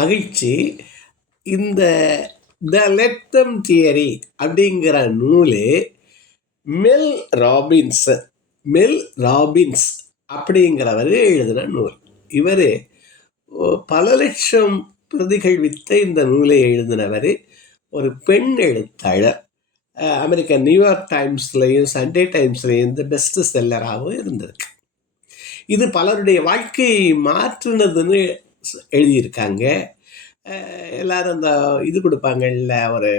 மகிழ்ச்சி. இந்த த லெத்தம் தியரி அப்படிங்கிற நூல் மெல் ராபின்ஸ் மெல் ராபின்ஸ் அப்படிங்கிறவர் எழுதின நூல். இவர் பல லட்சம் பிரதிகள் வித்த இந்த நூலை எழுதினவர் ஒரு பெண் எழுத்தாளர். அமெரிக்க நியூயார்க் டைம்ஸ்லையும் சண்டே டைம்ஸ்லையும் இந்த பெஸ்ட் செல்லராகவும் இருந்திருக்கு. இது பலருடைய வாழ்க்கையை மாற்றினதுன்னு எழுதியிருக்காங்க. எல்லாரும் அந்த இது கொடுப்பாங்கல்ல, ஒரு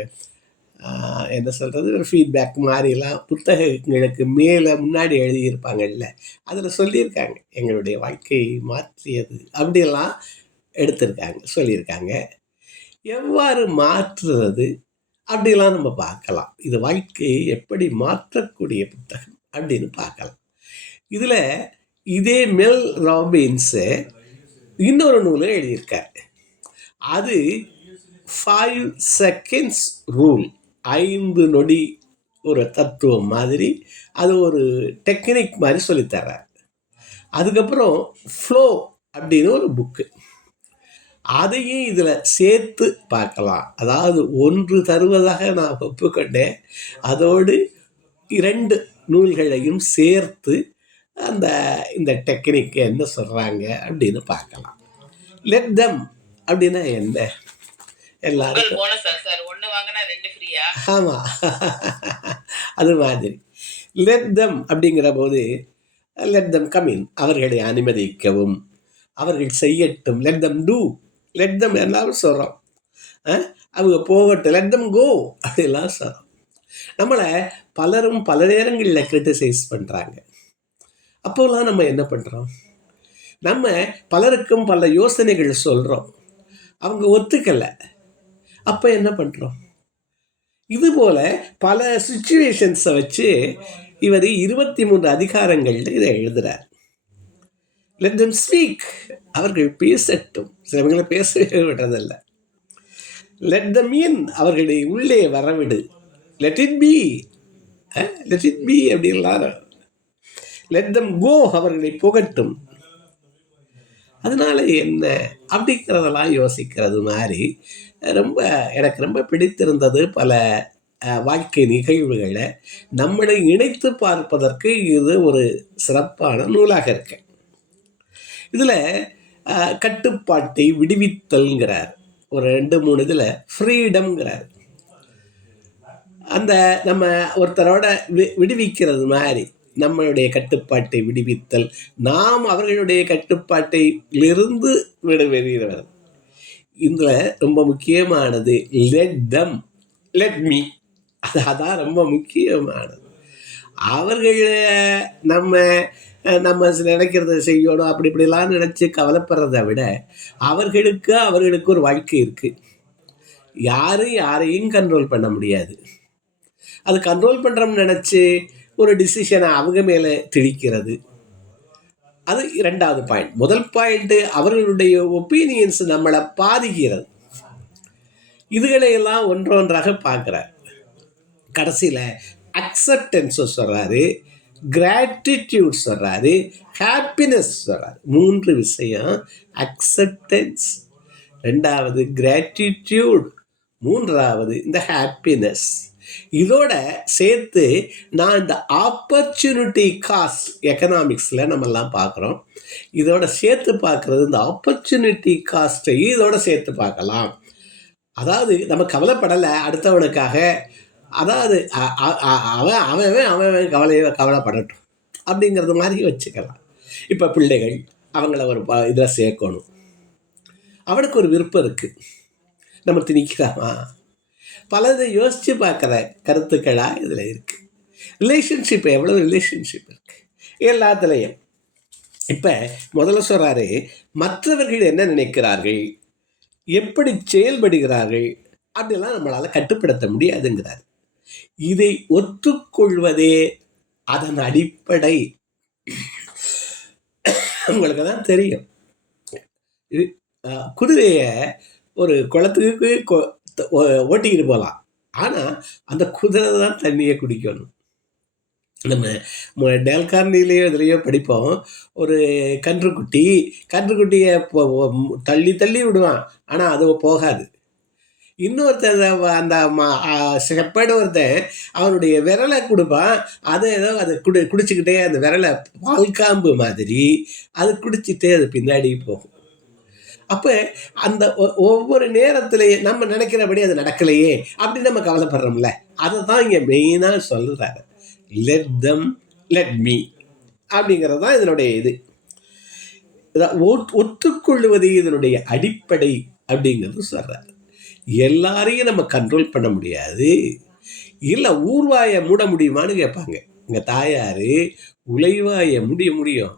என்ன சொல்கிறது, ஒரு ஃபீட்பேக் மாதிரிலாம் புத்தகங்களுக்கு மேலே முன்னாடி எழுதியிருப்பாங்கல்ல, அதில் சொல்லியிருக்காங்க எங்களுடைய வாழ்க்கையை மாற்றியது அப்படியெல்லாம் எடுத்திருக்காங்க, சொல்லியிருக்காங்க. எவ்வாறு மாற்றுறது அப்படிலாம் நம்ம பார்க்கலாம். இது வாழ்க்கையை எப்படி மாற்றக்கூடிய புத்தகம் அப்படின்னு பார்க்கலாம். இதில் இதே மெல் ராபின்ஸு இன்னொரு நூலை எழுதியிருக்கார். அது 5 seconds ரூல், 5 நொடி ஒரு தத்துவம் மாதிரி, அது ஒரு டெக்னிக் மாதிரி சொல்லித்தர்றார். அதுக்கப்புறம் ஃப்ளோ அப்படின்னு ஒரு புக்கு, அதையும் இதில் சேர்த்து பார்க்கலாம். அதாவது ஒன்று தருவதாக நான் ஒப்புக்கொண்டேன், அதோடு 2 நூல்களையும் சேர்த்து இந்த டெக்னிக் என்ன சொல்கிறாங்க அப்படின்னு பார்க்கலாம். லெட் தம் அப்படின்னா என்ன, எல்லாருக்கும் ஆமாம், அது மாதிரி லெட் தம் அப்படிங்கிற போது லெட் தம் கம் இன், அவர்களை அனுமதிக்கவும், அவர்கள் செய்யட்டும். Let them do, let them எல்லாரும் சொல்கிறோம், அவங்க போகட்டும், லெட் தம் கோ அப்படிலாம் சொல்கிறோம். நம்மளை பலரும் பல நேரங்களில் கிரிட்டிசைஸ் பண்ணுறாங்க. அப்போலாம் நம்ம என்ன பண்ணுறோம்? நம்ம பலருக்கும் பல யோசனைகள் சொல்கிறோம், அவங்க ஒத்துக்கலை. அப்போ என்ன பண்ணுறோம்? இதுபோல் பல சுச்சுவேஷன்ஸை வச்சு இவர் 23 அதிகாரங்களில் இதை எழுதுகிறார். லெட் தம் ஸ்பீக், அவர்கள் பேசட்டும், சிலவங்களை பேசவே விடுறதில்லை. லெட் தம் இன், அவர்களை உள்ளே வரவிடு. Let it be, let it be அப்படின்லாம். லெட் தம் கோ, அவர்களை புகட்டும். அதனால என்ன அப்படிங்கிறதெல்லாம் யோசிக்கிறது மாதிரி எனக்கு ரொம்ப பிடித்திருந்தது. பல வாழ்க்கை நிகழ்வுகளை நம்மளை இணைத்து பார்ப்பதற்கு இது ஒரு சிறப்பான நூலாக இருக்கு. இதில் கட்டுப்பாட்டை விடுவித்தல்ங்கிறார், ஒரு 2-3 இதில் ஃப்ரீடம்ங்கிறார். அந்த நம்ம ஒருத்தரோட விடுவிக்கிறது மாதிரி நம்மளுடைய கட்டுப்பாட்டை விடுவித்தல், நாம் அவர்களுடைய கட்டுப்பாட்டிலிருந்து விடுவிடுவது. இதில் ரொம்ப முக்கியமானது லெட் தம், லெட் மீ, அதான் ரொம்ப முக்கியமானது. அவர்களை நம்ம நினைக்கிறத செய்யணும் அப்படி இப்படிலாம் நினச்சி கவலைப்படுறத விட, அவர்களுக்கு ஒரு வாழ்க்கை இருக்குது. யாரையும் கண்ட்ரோல் பண்ண முடியாது. அது கண்ட்ரோல் பண்ணுறோம்னு நினச்சி ஒரு டிசிஷனை அவங்க மேலே திணிக்கிறது, அது 2வது பாயிண்ட். முதல் பாயிண்ட்டு அவர்களுடைய ஒப்பீனியன்ஸ் நம்மளை பாதிக்கிறது. இதுகளையெல்லாம் ஒன்றொன்றாக பார்க்குறார். கடைசியில் அக்செப்டன்ஸை சொல்கிறாரு, கிராட்டிடியூட் சொல்கிறாரு, ஹாப்பினஸ் சொல்கிறாரு. 3 விஷயம்: அக்செப்டன்ஸ், 2வது கிராட்டிடியூட், 3வது இந்த ஹாப்பினஸ். இதோட சேர்த்து நான் இந்த ஆப்பர்ச்சுனிட்டி காஸ்ட், எக்கனாமிக்ஸில் நம்மெல்லாம் பார்க்குறோம், இதோட சேர்த்து பார்க்குறது இந்த ஆப்பர்ச்சுனிட்டி காஸ்ட்டை இதோட சேர்த்து பார்க்கலாம். அதாவது நம்ம கவலைப்படலை அடுத்தவனுக்காக, அதாவது அவன் கவலைப்படட்டும் அப்படிங்கிறது மாதிரி வச்சுக்கலாம். இப்போ பிள்ளைகள், அவங்கள ஒரு இதில் சேர்க்கணும், அவனுக்கு ஒரு விருப்பம் இருக்குது, நம்ம திணிக்கலாமா? பலதை யோசித்து பார்க்குற கருத்துக்களாக இதில் இருக்குது. ரிலேஷன்ஷிப், எவ்வளோ ரிலேஷன்ஷிப் இருக்குது எல்லாத்துலேயும். இப்போ முதல்ல சொல்கிறாரு, மற்றவர்கள் என்ன நினைக்கிறார்கள், எப்படி செயல்படுகிறார்கள் அப்படிலாம் நம்மளால் கட்டுப்படுத்த முடியாதுங்கிறார். இதை ஒத்துக்கொள்வதே அதன் அடிப்படை. உங்களுக்கு தான் தெரியும், குதிரையை ஒரு குளத்துக்கு ஓட்டிக்கிட்டு போகலாம், ஆனால் அந்த குதிரை தான் தண்ணியை குடிக்கணும். நம்ம டேல் கார்னிலேயோ இதுலேயோ படிப்போம். ஒரு கன்றுக்குட்டியை தள்ளி தள்ளி விடுவான், ஆனால் அது போகாது. இன்னொருத்தன் அந்த செப்பேடு ஒருத்தன் அவனுடைய விரலை கொடுப்பான், அதை ஏதோ அதை குடிச்சிக்கிட்டே அந்த விரலை பால்காம்பு மாதிரி அது குடிச்சிட்டே அது பின்னாடி போகும். அப்போ அந்த ஒவ்வொரு நேரத்திலையும் நம்ம நினைக்கிறபடி அது நடக்கலையே அப்படின்னு நம்ம கவலைப்படுறோம்ல, அதை தான் இங்கே மெயினாக சொல்கிறாரு. லெட் தம் லெட் மீ அப்படிங்கிறது தான் இதனுடைய இது. ஒத்துக்கொள்ளுவது இதனுடைய அடிப்படை அப்படிங்கிறது சொல்கிறார். எல்லாரையும் நம்ம கண்ட்ரோல் பண்ண முடியாது. இல்லை ஊர்வாயை மூட முடியுமான்னு கேட்பாங்க. எங்கள் தாயார் உலைவாயை முடியும்.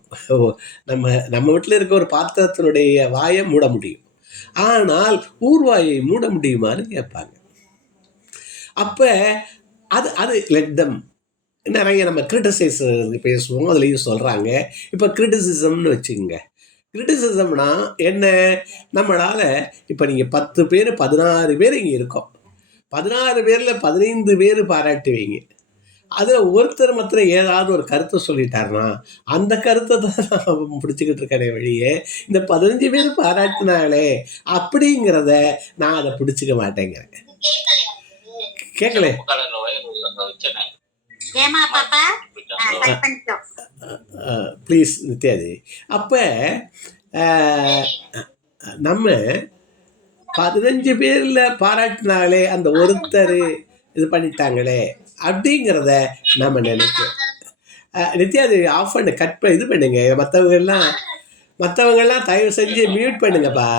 நம்ம வீட்டில் இருக்க ஒரு பாத்திரத்தினுடைய வாயை மூட முடியும், ஆனால் ஊர்வாயை மூட முடியுமான்னு கேட்பாங்க. அப்போ அது லெட் தம். நிறைய நம்ம கிரிட்டிசைஸ் பேசுவோம், அதுலேயும் சொல்கிறாங்க. இப்போ கிரிட்டிசிசம்னு வச்சுக்கோங்க. கிரிட்டிசிசம்னா என்ன? நம்மளால் இப்போ நீங்கள் 10 பேர் 16 பேர் இங்கே இருக்கோம். 16 பேரில் 15 பேர் பாராட்டுவீங்க. அதில் ஒருத்தர் மாத்திரம் ஏதாவது ஒரு கருத்தை சொல்லிட்டாருன்னா அந்த கருத்தை தான் நான் பிடிச்சிக்கிட்டு இருக்கேனே வழியே, இந்த 15 பேர் பாராட்டினாங்களே அப்படிங்கிறத நான் அதை பிடிச்சிக்க மாட்டேங்கிறேன். கேட்கல ப்ளீஸ் நித்யாதி. அப்போ நம்ம 15 பேரில் பாராட்டினாலே அந்த ஒருத்தர் இது பண்ணிட்டாங்களே அப்படிங்கிறத நம்ம நினைப்போம். நித்யாதேவி ஆஃப் பண்ணு, கட் பண்ணி இது பண்ணுங்க. மற்றவங்கெல்லாம் தயவு செஞ்சு மியூட் பண்ணுங்கப்பா.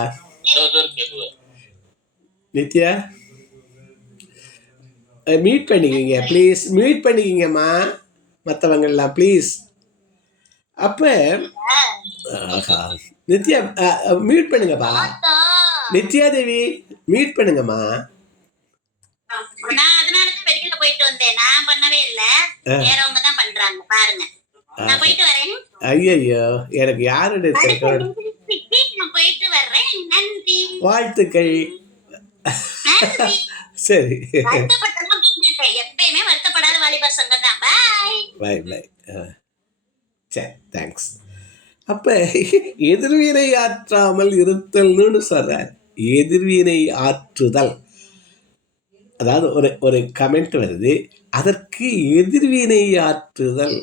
நித்யா மியூட் பண்ணிக்கிங்க ப்ளீஸ், மியூட் பண்ணிக்கிங்கம்மா மற்றவங்கெல்லாம் ப்ளீஸ். அப்போ நித்யா மியூட் பண்ணுங்கப்பா. நித்யாதேவி மியூட் பண்ணுங்கம்மா. ஐயோ எனக்கு யாரு வாழ்த்துக்கள். சரி பாய் பாய். சரி தேங்க்ஸ். அப்போ எதிர்வினை ஆற்றாமல் இருத்தல்னு சொல்கிறார். எதிர்வினை ஆற்றுதல், அதாவது ஒரு கமெண்ட் வருது, அதற்கு எதிர்வினை ஆற்றுதல்.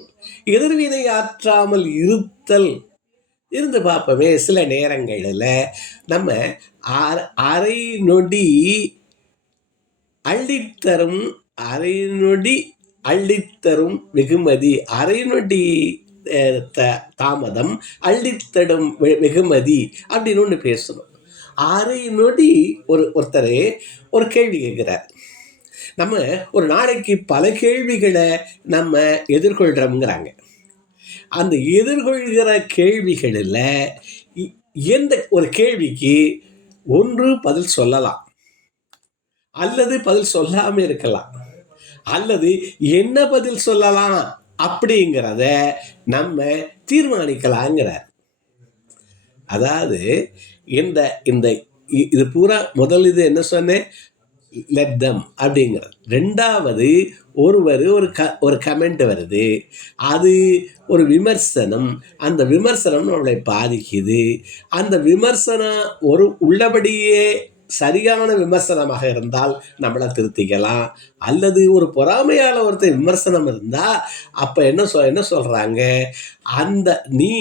எதிர்வினை ஆற்றாமல் இருத்தல் இருந்து பார்ப்போமே. சில நேரங்களில் நம்ம அரை நொடி அள்ளித்தரும் வெகுமதி, அரை நொடி தாமதம் அள்ளித்தடும் வெகுமதி அப்படின்னு ஒன்று பேசணும். அரை நொடி ஒருத்தர் ஒரு கேள்வி கேட்குறார். நம்ம ஒரு நாளைக்கு பல கேள்விகளை நம்ம எதிர்கொள்கிறோம்ங்கிறாங்க. அந்த எதிர்கொள்கிற கேள்விகளில் எந்த ஒரு கேள்விக்கு ஒன்று பதில் சொல்லலாம், அல்லது பதில் சொல்லாமல் இருக்கலாம், அல்லது என்ன பதில் சொல்லலாம் அப்படிங்கிறத நம்ம தீர்மானிக்கலாங்கிறார். அதாவது இந்த இது பூரா முதல் இது என்ன சொன்னேன், லெட் தம் அப்படிங்கிறது. ரெண்டாவது ஒரு கமெண்ட் வருது, அது ஒரு விமர்சனம். அந்த விமர்சனம் நம்மளை பாதிக்குது. அந்த விமர்சனம் உள்ளபடியே சரியான விமர்சனமாக இருந்தால் நம்மளை திருத்திக்கலாம். அல்லது ஒரு பொறாமையால் ஒருத்தர் விமர்சனம் இருந்தால் அப்போ என்ன சொல்கிறாங்க, அந்த நீ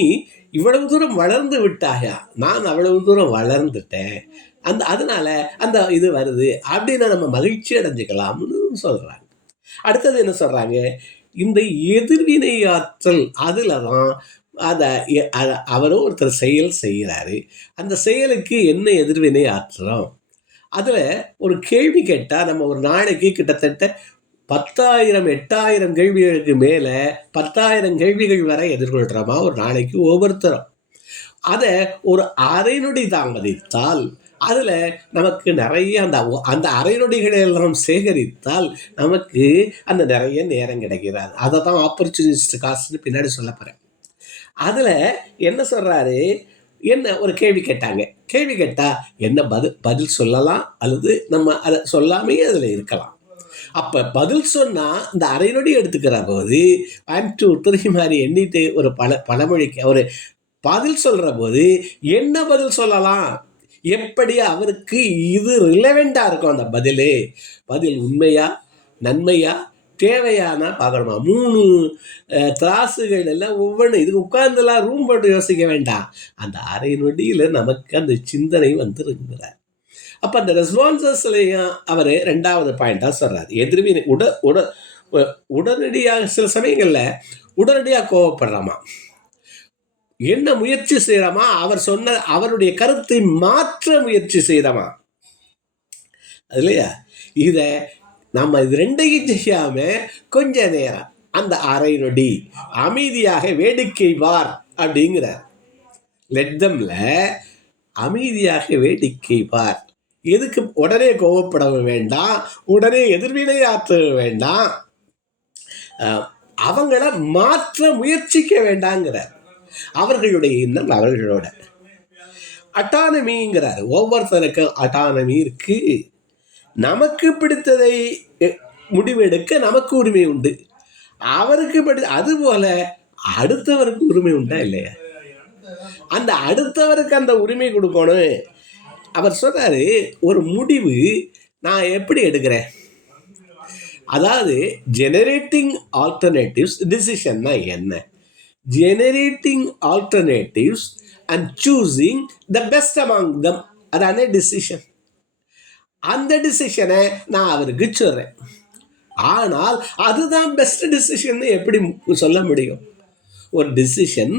இவ்வளவு தூரம் வளர்ந்து விட்டாயா, நான் அவ்வளவு தூரம் வளர்ந்துட்டேன், அதனால அந்த இது வருது அப்படின்னு நம்ம மகிழ்ச்சி அடைஞ்சிக்கலாம்னு சொல்கிறாங்க. அடுத்தது என்ன சொல்கிறாங்க, இந்த எதிர்வினை ஆற்றல், அதில் தான் அவரும் ஒருத்தர் செயல் செய்கிறாரு. அந்த செயலுக்கு என்ன எதிர்வினை ஆற்றுறோம், அதில் ஒரு கேள்வி கேட்டால் நம்ம ஒரு நாளைக்கு கிட்டத்தட்ட 10,000 8,000 கேள்விகளுக்கு மேலே 10,000 கேள்விகள் வரை எதிர்கொள்கிறோமா ஒரு நாளைக்கு ஒவ்வொருத்தரும். அதை ஒரு அரை நொடி தாமதித்தால் அதில் நமக்கு நிறைய அந்த அரை நொடிகளை எல்லாம் சேகரித்தால் நமக்கு அந்த நிறைய நேரம் கிடைக்கிறாரு. அதை தான் ஆப்பர்ச்சுனிஸ்ட் காஸ்ட்னு பின்னாடி சொல்ல போகிறேன். அதில் என்ன சொல்கிறாரு, என்ன ஒரு கேள்வி கேட்டாங்க, கேள்வி கேட்டால் என்ன பதில் சொல்லலாம், அல்லது நம்ம அதை சொல்லாமே அதில் இருக்கலாம். அப்ப பதில் சொன்னா இந்த அரை நொடி எடுத்துக்கிற போது 1 2 3 மாதிரி எண்ணிட்டு ஒரு பழமொழிக்கு ஒரு பதில் சொல்ற போது என்ன பதில் சொல்லலாம், எப்படி அவருக்கு இது ரிலவெண்டா இருக்கும் அந்த பதில் உண்மையா நன்மையா தேவையானா பார்க்கணுமா. 3 திராசுகள் எல்லாம் ஒவ்வொன்று இதுக்கு உட்கார்ந்துலாம் ரூம் போட்டு யோசிக்க வேண்டாம். அந்த அரை நொடியில் நமக்கு அந்த சிந்தனை வந்துருங்கிறார். அப்போ அந்த ரெஸ்பான்சஸ்லையும் அவர் 2வது பாயிண்டாக சொல்கிறார். எதிர்வினை உடனடியாக சில சமயங்களில் உடனடியாக கோவப்படுறாமா, என்ன முயற்சி செய்யறோமா, அவர் சொன்ன அவருடைய கருத்தை மாற்ற முயற்சி செய்யறோமா இல்லையா. இதை நம்ம இது ரெண்டையும் செய்யாம கொஞ்ச நேரம் அந்த அரை நொடி அமைதியாக வேடிக்கை பார் அப்படிங்கிறார். லெட்தம்ல அமைதியாக வேடிக்கை பார். எதுக்கு உடனே கோவப்பட வேண்டாம், உடனே எதிர்வினை ஆற்ற வேண்டாம், அவங்கள மாற்ற முயற்சிக்க வேண்டாங்கிறார். அவர்களுடைய எண்ணம் அவர்களோட அட்டானமிங்கிறார். ஒவ்வொருத்தருக்கும் அட்டானமி இருக்கு. நமக்கு பிடித்ததை முடிவெடுக்க நமக்கு உரிமை உண்டு. அவருக்கு அதுபோல அடுத்தவருக்கு உரிமை உண்டா இல்லையா? அந்த அடுத்தவருக்கு அந்த உரிமை கொடுக்கணும். அவர் சொல்றாரு, ஒரு முடிவு நான் எப்படி எடுக்கிறேன், அதாவது ஜெனரேட்டிங் ஆல்டர்னேட்டிவ்ஸ் டிசிஷன்னா என்ன, generating alternatives and choosing the best among தம், அதானே டிசிஷன். அந்த டிசிஷனை நான் அவருக்கு சொல்றேன். ஆனால் அதுதான் பெஸ்ட் டிசிஷன் எப்படி சொல்ல முடியும்? ஒரு டிசிஷன்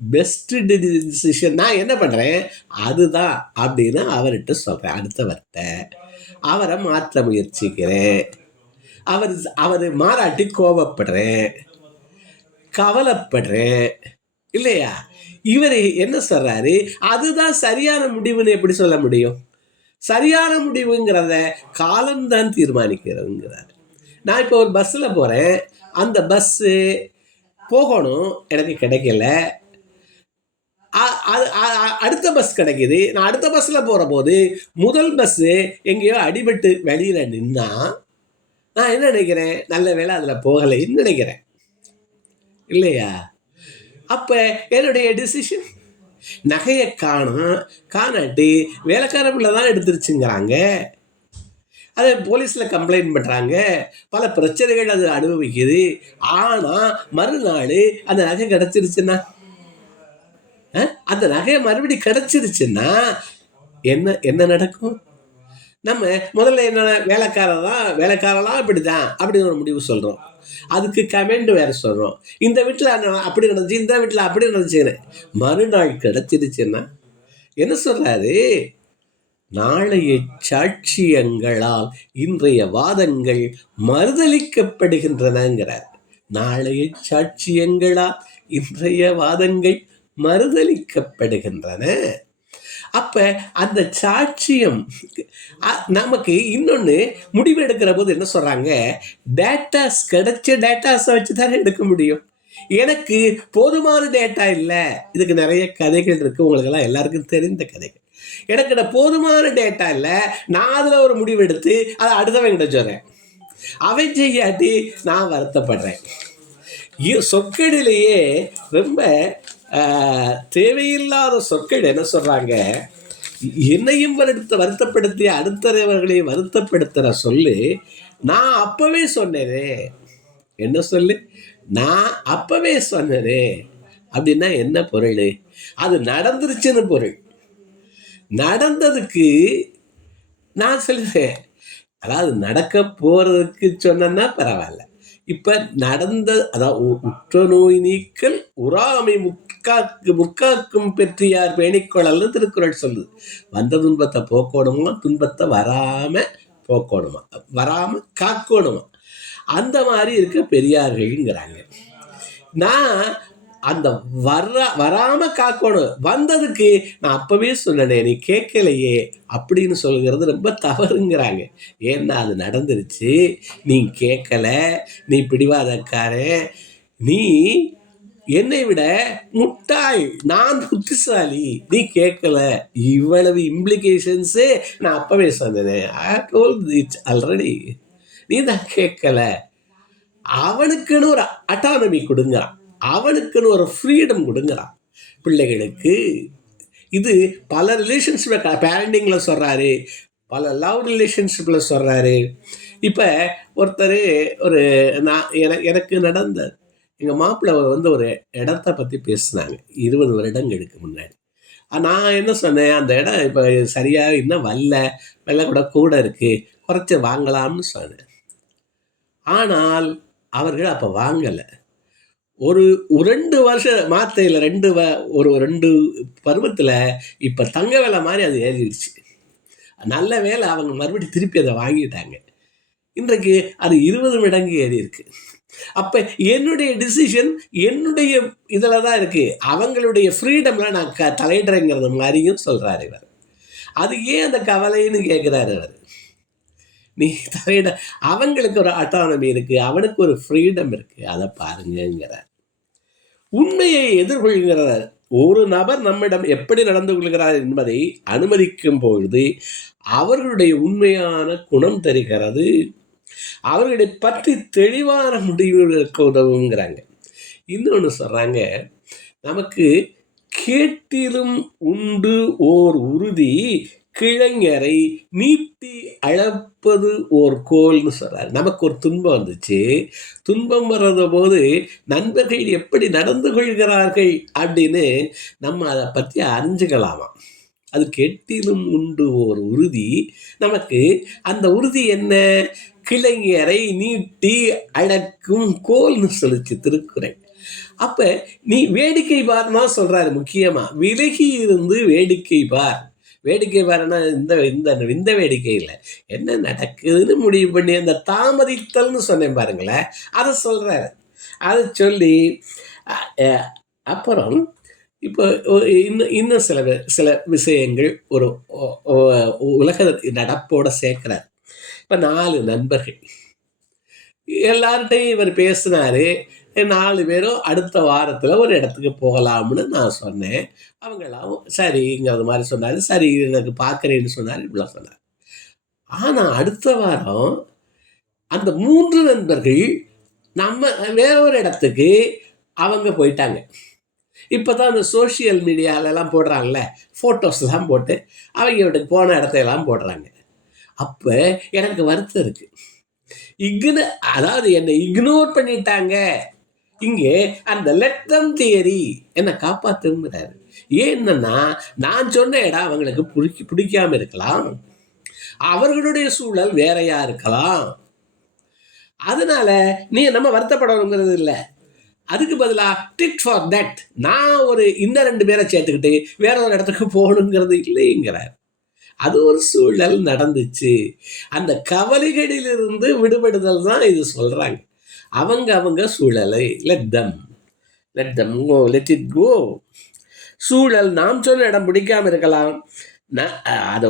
பெஸ்ட் டிசிஷன் நான் என்ன பண்றேன், அதுதான் அப்படின்னு அவர்கிட்ட சொல்றேன். அடுத்தவர்கிட்ட அவரை மாற்ற முயற்சிக்கிறேன். அவர் மாறாட்டி கோபப்படுறேன், கவலைப்படுறேன் இல்லையா. இவர் என்ன சொல்றாரு, அதுதான் சரியான முடிவுன்னு எப்படி சொல்ல முடியும்? சரியான முடிவுங்கிறத காலம்தான் தீர்மானிக்கிறதுங்கிறார். நான் இப்போ ஒரு பஸ்ஸில் போகிறேன், அந்த பஸ்ஸு போகணும், எனக்கு கிடைக்கல, அடுத்த பஸ் கிடைக்கிது. நான் அடுத்த பஸ்ஸில் போகிற போது முதல் பஸ்ஸு எங்கேயோ அடிபட்டு வெளியில் நின்னா நான் என்ன நினைக்கிறேன், நல்ல வேளை அதில் போகலைன்னு நினைக்கிறேன் இல்லையா. அப்போ என்னுடைய டிசிஷன், நகையை காணாட்டி வேலைக்கார பிள்ளை தான் எடுத்துருச்சுங்கிறாங்க, அதை போலீஸில் கம்ப்ளைண்ட் பண்ணுறாங்க, பல பிரச்சனைகள் அது அனுபவிக்குது. ஆனால் மறுநாள் அந்த நகை கிடச்சிருச்சுன்னா, அந்த நகையை மறுபடியும் கிடச்சிருச்சுன்னா என்ன நடக்கும்? நம்ம முதல்ல என்ன, வேலைக்காரலாம் இப்படி தான் அப்படின்னு ஒரு முடிவு சொல்கிறோம். அதுக்கு கமெண்ட் வேறு சொல்கிறோம். இந்த வீட்டில் அப்படி நடந்துச்சு, இந்த வீட்டில் அப்படி நடந்துச்சுன்னு. மறுநாள் கிடச்சிருச்சுன்னா என்ன சொல்கிறாரு, நாளைய சாட்சியங்களால் இன்றைய வாதங்கள் மறுதளிக்கப்படுகின்றனங்கிறார். நாளைய சாட்சியங்களால் இன்றைய வாதங்கள் மறுதளிக்கப்படுகின்றன. அப்ப அந்த சாட்சியம் நமக்கு இன்னொன்று முடிவு எடுக்கிற போது என்ன சொல்றாங்க, டேட்டாஸ் கிடைச்ச டேட்டாஸை வச்சு தானே எடுக்க முடியும். எனக்கு போதுமான டேட்டா இல்லை. இதுக்கு நிறைய கதைகள் இருக்கு, உங்களுக்கெல்லாம் எல்லாருக்கும் தெரிந்த கதைகள். எனக்கு போதுமான டேட்டா இல்லை, நான் அதில் ஒரு முடிவு எடுத்து அதை அடுத்தவங்கிட்ட சொல்றேன், அவை செய்யாட்டி நான் வருத்தப்படுறேன். சொற்களிலேயே ரொம்ப தேவையில்லாத சொற்கள் என்ன சொல்றாங்க, என்னையும் வருத்தப்படுத்தி அடுத்தவர்களையும் வருத்தப்படுத்துற சொல்லு நான் அப்பவே சொன்னேனே. என்ன சொல்லு, நான் அப்பவே சொன்னேனே அப்படின்னா என்ன பொருள்? அது நடந்துருச்சுன்னு பொருள். நடந்ததுக்கு நான் சொல்லுறேன், அதாவது நடக்க போறதுக்கு சொன்னா பரவாயில்ல. இப்ப நடந்த, அதாவது உற்ற நோய் நீக்கல் உறாமை முற்காக்கும் பெற்றியார் பேணிக்கொள்ளல்னு திருக்குறள் சொல்லுது. வந்த துன்பத்தை போக்கணுமா, துன்பத்தை வராம போக்கணுமா, வராம காக்கணுமா, அந்த மாதிரி இருக்க பெரியார்கள்ங்கிறாங்க. நான் அந்த வராம காக்கணும், வந்ததுக்கு நான் அப்பவே சொன்னேனே நீ கேட்கலையே அப்படின்னு சொல்லுகிறது ரொம்ப தவறுங்கிறாங்க. ஏன்னா அது நடந்துருச்சு, நீ கேட்கல, நீ பிடிவாதக்காரன், நீ என்னை விட முட்டாள், நான் புத்திசாலி, நீ கேட்கல, இவ்வளவு இம்ப்ளிகேஷன்ஸு நான் அப்பவே சொன்னேனே. I told it's already. நீ தான் கேட்கல. அவனுக்குன்னு ஒரு அட்டானமி கொடுங்கிறான், அவனுக்குன்னு ஒரு ஃப்ரீடம் கொடுங்கிறான் பிள்ளைகளுக்கு. இது பல ரிலேஷன்ஷிப்பில் பேரண்டிங்கில் சொல்கிறாரு, பல லவ் ரிலேஷன்ஷிப்பில் சொல்கிறாரு. இப்போ ஒருத்தர் ஒரு எனக்கு நடந்த எங்கள் மாப்பிள்ளை ஒரு இடத்த பற்றி பேசினாங்க 20 வருடங்களுக்கு முன்னாடி. நான் என்ன சொன்னேன், அந்த இடம் இப்போ சரியாக இன்னும் விலை கூட இருக்குது, குறைச்சி வாங்கலாம்னு சொன்னேன். ஆனால் அவர்கள் அப்போ வாங்கலை. ஒரு 2 வருஷம் மாத்தையில் 2 பருவத்தில் இப்போ தங்க விலை மாதிரி அது ஏறிடுச்சு. நல்ல வேலை அவங்க மறுபடியும் திருப்பி அதை வாங்கிட்டாங்க. இன்றைக்கு அது 20 மடங்கு ஏறி இருக்கு. அப்போ என்னுடைய டிசிஷன் என்னுடைய இதில் தான் இருக்குது, அவங்களுடைய ஃப்ரீடமில் நான் தலையிடுறேங்கிறது மாதிரியும் சொல்கிறார் இவர். அது ஏன் அந்த கவலைன்னு கேட்குறாரு அவர். நீ தலையிட, அவங்களுக்கு ஒரு அட்டானமி இருக்குது, அவனுக்கு ஒரு ஃப்ரீடம் இருக்குது, அதை பாருங்கிறார். உண்மையை எதிர்கொள்கிறார். ஒரு நபர் நம்மிடம் எப்படி நடந்து கொள்கிறார் என்பதை அனுமதிக்கும் பொழுது அவர்களுடைய உண்மையான குணம் தெரிகிறது, அவர்களை பற்றி தெளிவான முடிவுகளுக்கு உதவுங்கிறாங்க. இன்னொன்று சொல்கிறாங்க, நமக்கு கேட்டிலும் உண்டு ஓர் உறுதி, கிளைஞரை நீட்டி அழப்பது ஓர் கோல்னு சொல்கிறார். நமக்கு ஒரு துன்பம் வந்துச்சு, துன்பம் வர்றத போது நண்பர்கள் எப்படி நடந்து கொள்கிறார்கள் அப்படின்னு நம்ம அதை பற்றி அறிஞ்சுக்கலாமா. அது கெட்டிலும் உண்டு ஓர் உறுதி, நமக்கு அந்த உறுதி என்ன, கிளைஞரை நீட்டி அழக்கும் கோல்னு சொல்லிச்சு திருக்குறள். அப்போ நீ வேடிக்கை பார்னா சொல்கிறாரு, முக்கியமாக விலகி இருந்து வேடிக்கை பார். வேடிக்கை பாருன்னா இந்த வேடிக்கை இல்லை, என்ன நடக்குதுன்னு முடிவு பண்ணி அந்த தாமதித்தல்னு சொன்னேன் பாருங்களேன், அதை சொல்கிறாரு. அதை சொல்லி அப்புறம் இப்போ இன்னும் சில விஷயங்கள் ஒரு உலக நடப்போட சேர்க்கிறார். இப்போ 4 நண்பர்கள், எல்லார்கிட்டையும் இவர் பேசினாரு. 4 பேரும் அடுத்த வாரத்தில் ஒரு இடத்துக்கு போகலாம்னு நான் சொன்னேன். அவங்களாம் சரிங்கிறது மாதிரி சொன்னார். சரி எனக்கு பார்க்குறேன்னு சொன்னார், இப்படிலாம் சொன்னார். ஆனால் அடுத்த வாரம் அந்த 3 நண்பர்கள் நம்ம வேற ஒரு இடத்துக்கு அவங்க போயிட்டாங்க. இப்போ தான் அந்த சோஷியல் மீடியாலெல்லாம் போடுறாங்கல்ல, ஃபோட்டோஸ்லாம் போட்டு அவங்க போன இடத்தையெல்லாம் போடுறாங்க. அப்போ எனக்கு வருத்தம் இருக்குது. அதாவது என்னை இக்னோர் பண்ணிட்டாங்க. இங்கே அந்த லெட்தம் தியரி என்னை காப்பாற்றுங்கிறாரு. ஏன்னா நான் சொன்ன இடம் அவங்களுக்கு பிடிக்காம இருக்கலாம், அவர்களுடைய சூழல் வேறையா இருக்கலாம். அதனால நீ நம்ம வருத்தப்படணுங்கிறது இல்லை. அதுக்கு பதிலாக டிட் ஃபார் தட், நான் இன்னும் 2 பேரை சேர்த்துக்கிட்டு வேற ஒரு இடத்துக்கு போகணுங்கிறது இல்லைங்கிறார். அது ஒரு சூழல் நடந்துச்சு. அந்த கவலைகளிலிருந்து விடுபடுதல் தான் இது சொல்றாங்க. அவங்க சூழலை let them go, let it go. சூழல் நாம் சொன்ன இடம் பிடிக்காம இருக்கலாம், அதை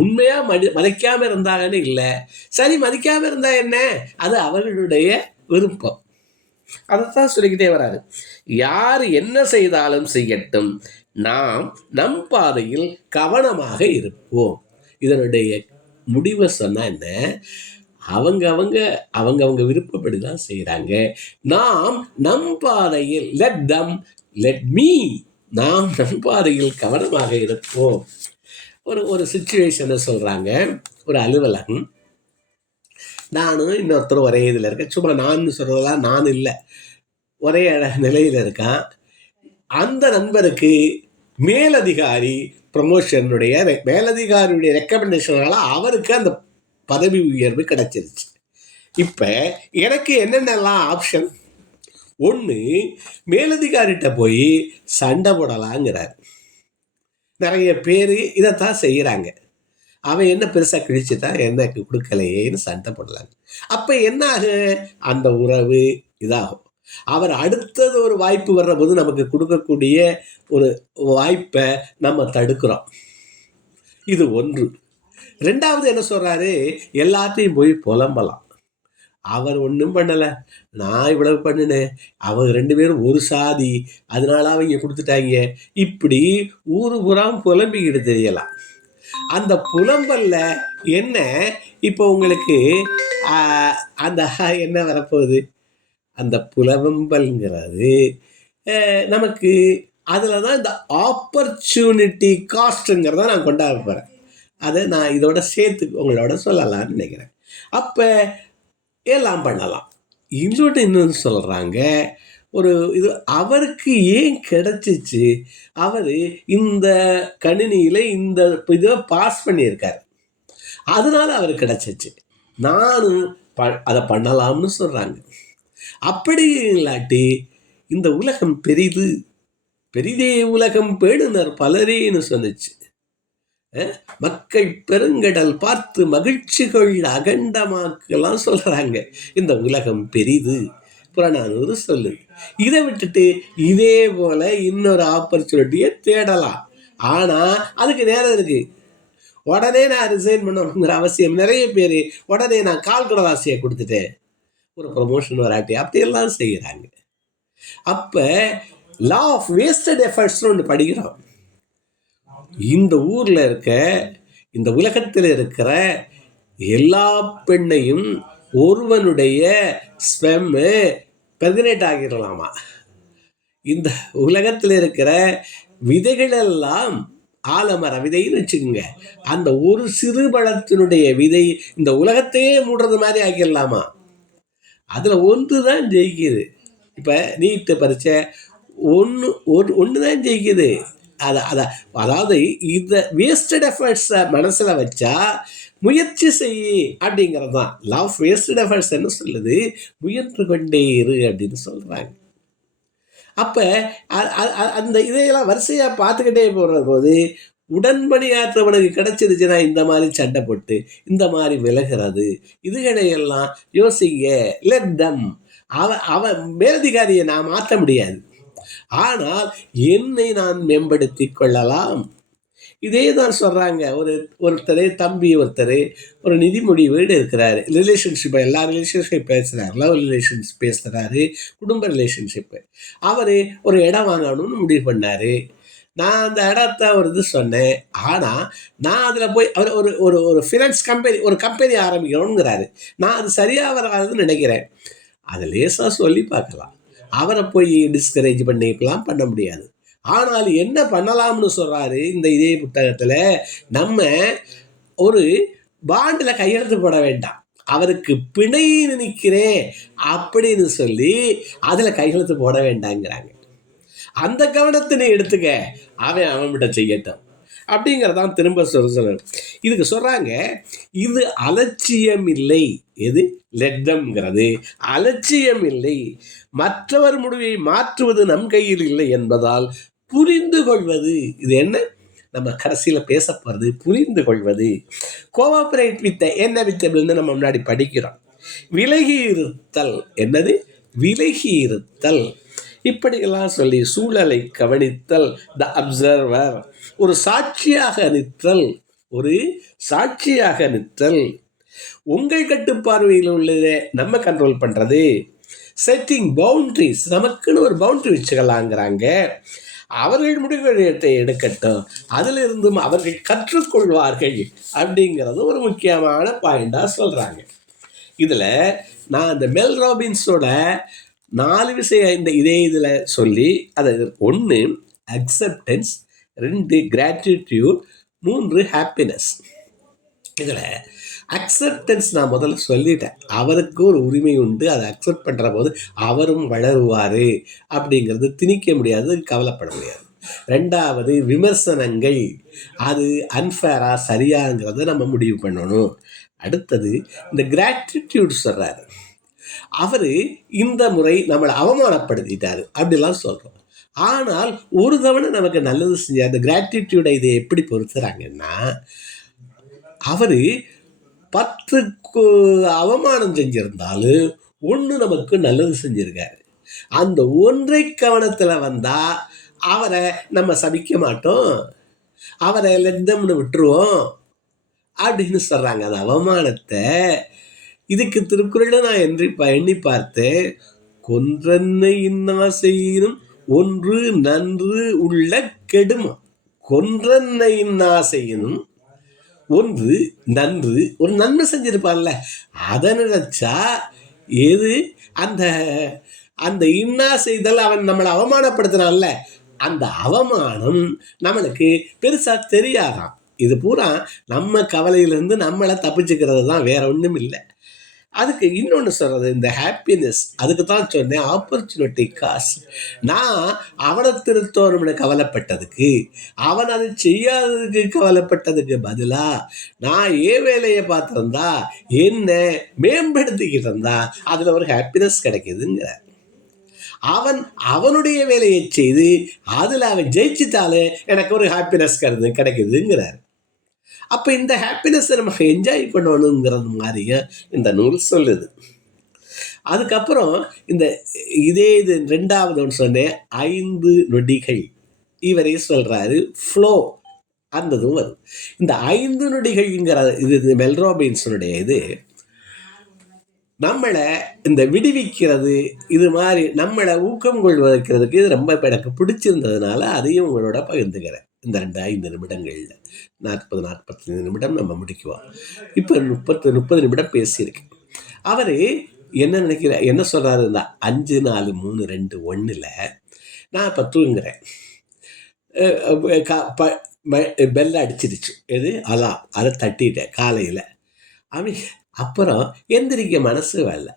உண்மையா மதிக்காம இருந்தாங்கன்னு இல்லை. சரி, மதிக்காம இருந்தா என்ன, அது அவர்களுடைய விருப்பம். அதைத்தான் சொல்லிக்கிட்டே வராரு. யார் என்ன செய்தாலும் செய்யட்டும், நாம் நம் பாதையில் கவனமாக இருப்போம். இதனுடைய முடிவை சொன்னா என்ன, அவங்க விருப்பப்படி தான் செய்கிறாங்க. நாம் நம் பாதையில் லெட் மீ, நாம் நம் பாதையில் கவனமாக இருப்போம். ஒரு சிச்சுவேஷனை சொல்கிறாங்க. ஒரு அலுவலகம், நானும் இன்னொருத்தர் ஒரே இதில் இருக்கேன். சும்மா நான் சொல்கிறதெல்லாம் நான் இல்லை, ஒரே நிலையில் இருக்கான். அந்த நண்பருக்கு மேலதிகாரி ப்ரமோஷனுடைய மேலதிகாரியுடைய ரெக்கமெண்டேஷனால அவருக்கு அந்த பதவி உயர்வு கிடைச்சிருச்சு. இப்போ எனக்கு என்னென்னலாம் ஆப்ஷன், ஒன்று மேலதிகாரிகிட்ட போய் சண்டை போடலாங்கிறார். நிறைய பேர் இதைத்தான் செய்கிறாங்க. அவன் என்ன பெருசாக கிழிச்சுட்டான், எனக்கு கொடுக்கலையேன்னு சண்டை போடலாங்க. அப்போ என்ன ஆகும், அந்த உறவு இதாகும். அவர் அடுத்தது ஒரு வாய்ப்பு வர்ற போது நமக்கு கொடுக்கக்கூடிய ஒரு வாய்ப்பை நம்ம தடுக்கிறோம். இது ஒன்று. 2வது என்ன சொல்கிறாரு, எல்லாத்தையும் போய் புலம்பலாம். அவர் ஒன்றும் பண்ணலை, நான் இவ்வளவு பண்ணினேன், அவங்க 2 பேரும் ஒரு சாதி, அதனால அவங்க கொடுத்துட்டாங்க, இப்படி ஊரு புறம் புலம்பிக்கிட்டு தெரியலாம். அந்த புலம்பல்ல என்ன, இப்போ உங்களுக்கு அந்த என்ன வரப்போகுது, அந்த புலவம்பல்ங்கிறது நமக்கு அதில் தான் இந்த ஆப்பர்ச்சுனிட்டி காஸ்ட்டுங்கிறத நான் கொண்டாட போகிறேன். அதை நான் இதோட சேர்த்து உங்களோட சொல்லலாம்னு நினைக்கிறேன். அப்போ எல்லாம் பண்ணலாம். இன்னொன்று சொல்கிறாங்க, ஒரு இது அவருக்கு ஏன் கிடைச்சிச்சு, அவர் இந்த கணினியில் இந்த இதை பாஸ் பண்ணியிருக்கார், அதனால அவருக்கு கிடைச்சிச்சு. நானும் அதை பண்ணலாம்னு சொல்கிறாங்க. அப்படி இல்லாட்டி இந்த உலகம் பெரிது, பெரிதே உலகம் பேணுனர் பலரேன்னு சொன்னிச்சு. மக்கள் பெருங்கடல் பார்த்து மகிழ்ச்சிகள் அகண்டமாக்கெல்லாம் சொல்றாங்க. இந்த உலகம் பெரிது புறநானூறு சொல்லுது. இதை விட்டுட்டு இதே போல இன்னொரு ஆப்பர்ச்சுனிட்டியை தேடலாம். ஆனா அதுக்கு நேரம் இருக்கு. உடனே நான் ரிசைன் பண்ணணுங்கிற அவசியம். நிறைய பேர் உடனே நான் கால் கடலாசியை கொடுத்துட்டேன், ஒரு ப்ரொமோஷன் வராட்டி அப்படியெல்லாம் செய்கிறாங்க. அப்போ லா ஆஃப் வேஸ்டட் எஃபர்ட்ஸ்னு ஒன்று படிக்கிறோம். இந்த ஊரில் இருக்க, இந்த உலகத்தில் இருக்கிற எல்லா பெண்ணையும் ஒருவனுடைய ஸ்பெம்மு பெர்மினேட் ஆகிடலாமா? இந்த உலகத்தில் இருக்கிற விதைகளெல்லாம் ஆலமர விதைன்னு வச்சுக்கோங்க, அந்த ஒரு சிறு பழத்தினுடைய விதை இந்த உலகத்தையே மூடுறது மாதிரி ஆக்கிடலாமா? அதில் ஒன்று தான் ஜெயிக்குது. இப்போ நீட்டு பரீட்சை ஒன்று தான் ஜெயிக்குது. அதாவது இந்த வேஸ்டட் எஃபர்ட்ஸை மனசில் வச்சா முயற்சி செய் அப்படிங்கிறது தான் லா ஆஃப் வேஸ்டட் எஃபர்ட்ஸ். என்ன சொல்லுது, முயன்று கொண்டே இரு அப்படின்னு சொல்கிறாங்க. அப்போ அந்த இதையெல்லாம் வரிசையாக பார்த்துக்கிட்டே போகிற போது உடன்பணியாற்றவனுக்கு கிடைச்சிருச்சுன்னா இந்த மாதிரி சண்டை போட்டு இந்த மாதிரி விலகிறது, இதுகளையெல்லாம் யோசிங்க. Let them. அவன் மேலதிகாரியை நான் மாற்ற முடியாது, ஆனால் என்னை நான் மேம்படுத்தி கொள்ளலாம். இதே தான் சொல்கிறாங்க. ஒருத்தர் தம்பி ஒருத்தர் ஒரு நிதி முடிவோடு இருக்கிறாரு. ரிலேஷன்ஷிப்பை எல்லா ரிலேஷன்ஷிப் பேசுகிறாரு, லவ் ரிலேஷன்ஸ் பேசுகிறாரு, குடும்ப ரிலேஷன்ஷிப்பு. அவர் ஒரு இடம் வாங்கணும்னு முடிவு பண்ணார். நான் அந்த இடத்த ஒரு இது சொன்னேன். ஆனால் நான் அதில் போய் அவர் ஒரு ஒரு ஒரு ஃபினான்ஸ் கம்பெனி, ஒரு கம்பெனி ஆரம்பிக்கணுங்கிறாரு. நான் அது சரியாக வராதுன்னு நினைக்கிறேன். அதை லேசாக சொல்லி பார்க்கலாம். அவரை போய் டிஸ்கரேஜ் பண்ணிக்கலாம் பண்ண முடியாது. ஆனால் என்ன பண்ணலாம்னு சொல்கிறாரு இந்த இதே புத்தகத்தில், நம்ம ஒரு பாண்டில் கையெழுத்து போட வேண்டாம், அவருக்கு பிணை நிற்கிறேன் அப்படின்னு சொல்லி அதில் கையெழுத்து போட வேண்டாங்கிறாங்க. அந்த கவனத்தை நீ எடுத்துக்க, அவன்கிட்ட செய்யட்டும் அப்படிங்கிறதான் திரும்ப சொல்ல. இதுக்கு சொல்கிறாங்க, இது அலட்சியம் இல்லை. எது லெட்டம்ங்கிறது அலட்சியம் இல்லை. மற்றவர் முடிவை மாற்றுவது நம் கையில் இல்லை என்பதால் புரிந்து கொள்வது. இது என்ன நம்ம கடைசியில் பேச போகிறது, புரிந்து கொள்வது. கோஆபரேட் வித் என்னவித்தபிள்னு நம்ம முன்னாடி படிக்கிறோம். விலகி இருத்தல். என்னது விலகி இருத்தல்? இப்படியெல்லாம் சொல்லி சூழலை கவனித்தல், த அப்சர்வர். ஒரு சாட்சியாக நிற்றல், ஒரு சாட்சியாக நிற்றல். உங்கள் கட்டுப்பார்வையில் உள்ளதை நம்ம கண்ட்ரோல் பண்ணுறது. செட்டிங் பவுண்ட்ரிஸ், நமக்குன்னு ஒரு பவுண்ட்ரி வச்சுக்கலாங்கிறாங்க. அவர்கள் முடிவுகளை எடுக்கட்டும், அதிலிருந்தும் அவர்கள் கற்றுக்கொள்வார்கள் அப்படிங்கிறது ஒரு முக்கியமான பாயிண்டாக சொல்கிறாங்க. இதில் நான் இந்த மெல் ராபின்ஸோட 4 விஷயம் இந்த இதே இதில் சொல்லி, அது 1 அக்செப்டன்ஸ், 2 கிராட்டிடியூட், 3 ஹாப்பினஸ். இதில் அக்செப்டன்ஸ் நான் முதல்ல சொல்லிட்டேன். அவருக்கு ஒரு உரிமை உண்டு, அதை அக்செப்ட் பண்ணுற போது அவரும் வளருவார் அப்படிங்கிறது திணிக்க முடியாது, கவலைப்பட முடியாது. 2வது விமர்சனங்கள், அது அன்ஃபேராக சரியாங்கிறத நம்ம முடிவு பண்ணணும். அடுத்தது இந்த கிராட்டிடியூட் சொல்கிறாரு. அவர் இந்த முறை நம்மளை அவமானப்படுத்திட்டார் அப்படிலாம் சொல்கிறோம். ஆனால் ஒரு தவணை நமக்கு நல்லது செஞ்சார். அந்த கிராட்டிடியூடை இதை எப்படி பொறுத்துறாங்கன்னா, அவர் 10 அவமானம் செஞ்சிருந்தாலும் 1 நமக்கு நல்லது செஞ்சிருக்காரு. அந்த 1 கவனத்தில் வந்தால் அவரை நம்ம சபிக்க மாட்டோம், அவரை லெத்தம்னு விட்டுருவோம் அப்படின்னு சொல்கிறாங்க. அந்த அவமானத்தை இதுக்கு திருக்குறளில் நான் எண்ணி பார்த்தேன். கொன்றன்னை இன்னா செய்யினும் ஒன்று நன்று உள்ள கெடுமா. கொன்றன்னை இன்னா செய்யினும் ஒன்று நன்று, ஒரு நன்மை செஞ்சிருப்பான்ல, அதை நினைச்சா எது அந்த அந்த இன்னா செய்தல், அவன் நம்மளை அவமானப்படுத்தினான்ல, அந்த அவமானம் நம்மளுக்கு பெருசா தெரியாதான். இது பூரா நம்ம கவலையிலிருந்து நம்மளை தப்பிச்சுக்கிறது தான், வேற ஒன்றும் இல்லை. அதுக்கு இன்னொன்று சொல்றது, இந்த ஹாப்பினஸ், அதுக்கு தான் சொன்னேன் ஆப்பர்ச்சுனிட்டி காசு. நான் அவனை திருத்தோணும்னு கவலைப்பட்டதுக்கு, அவன் அதை செய்யாததுக்கு கவலைப்பட்டதுக்கு பதிலா நான் ஏன் வேலையை பார்த்துருந்தா, என்ன மேம்படுத்திக்கிட்டு இருந்தா அதுல ஒரு ஹாப்பினஸ் கிடைக்குதுங்கிற. அவன் அவனுடைய வேலையை செய்து அதுல அவன் ஜெயிச்சுட்டாலே எனக்கு ஒரு ஹாப்பினஸ் கிடைக்குதுங்கிறார். அப்ப இந்த ஹாப்பினஸ் நம்ம என்ஜாய் பண்ணணுங்கிறது மாதிரியே இந்த நூல் சொல்லுது. அதுக்கப்புறம் இந்த இது 2வது ஒன்று சொன்னேன், 5 நொடிகள். இவரே சொல்றாரு ஃப்ளோ, அந்த இதுவும் வரும். இந்த 5 நொடிகள்ங்கிற இது மெல் ராபின்ஸனுடைய இது நம்மளை இந்த விடுவிக்கிறது, இது மாதிரி நம்மளை ஊக்கம் கொள்வதற்கிறதுக்கு இது ரொம்ப எனக்கு பிடிச்சிருந்ததுனால அதையும் உங்களோட பகிர்ந்துக்கிறேன். இந்த 5 நிமிடங்களில் 40-45 நிமிடம் நம்ம முடிக்குவோம். இப்போ 30 நிமிடம் பேசியிருக்கு. அவர் என்ன சொல்கிறாரு, இந்த 5 4 3 2 1ல் நான் இப்போ தூங்குறேன், பெல்ல அடிச்சிருச்சு, எது அலாம், அதை தட்டிட்டேன் காலையில். அப்புறம் எந்திரிக்க மனசு வரல.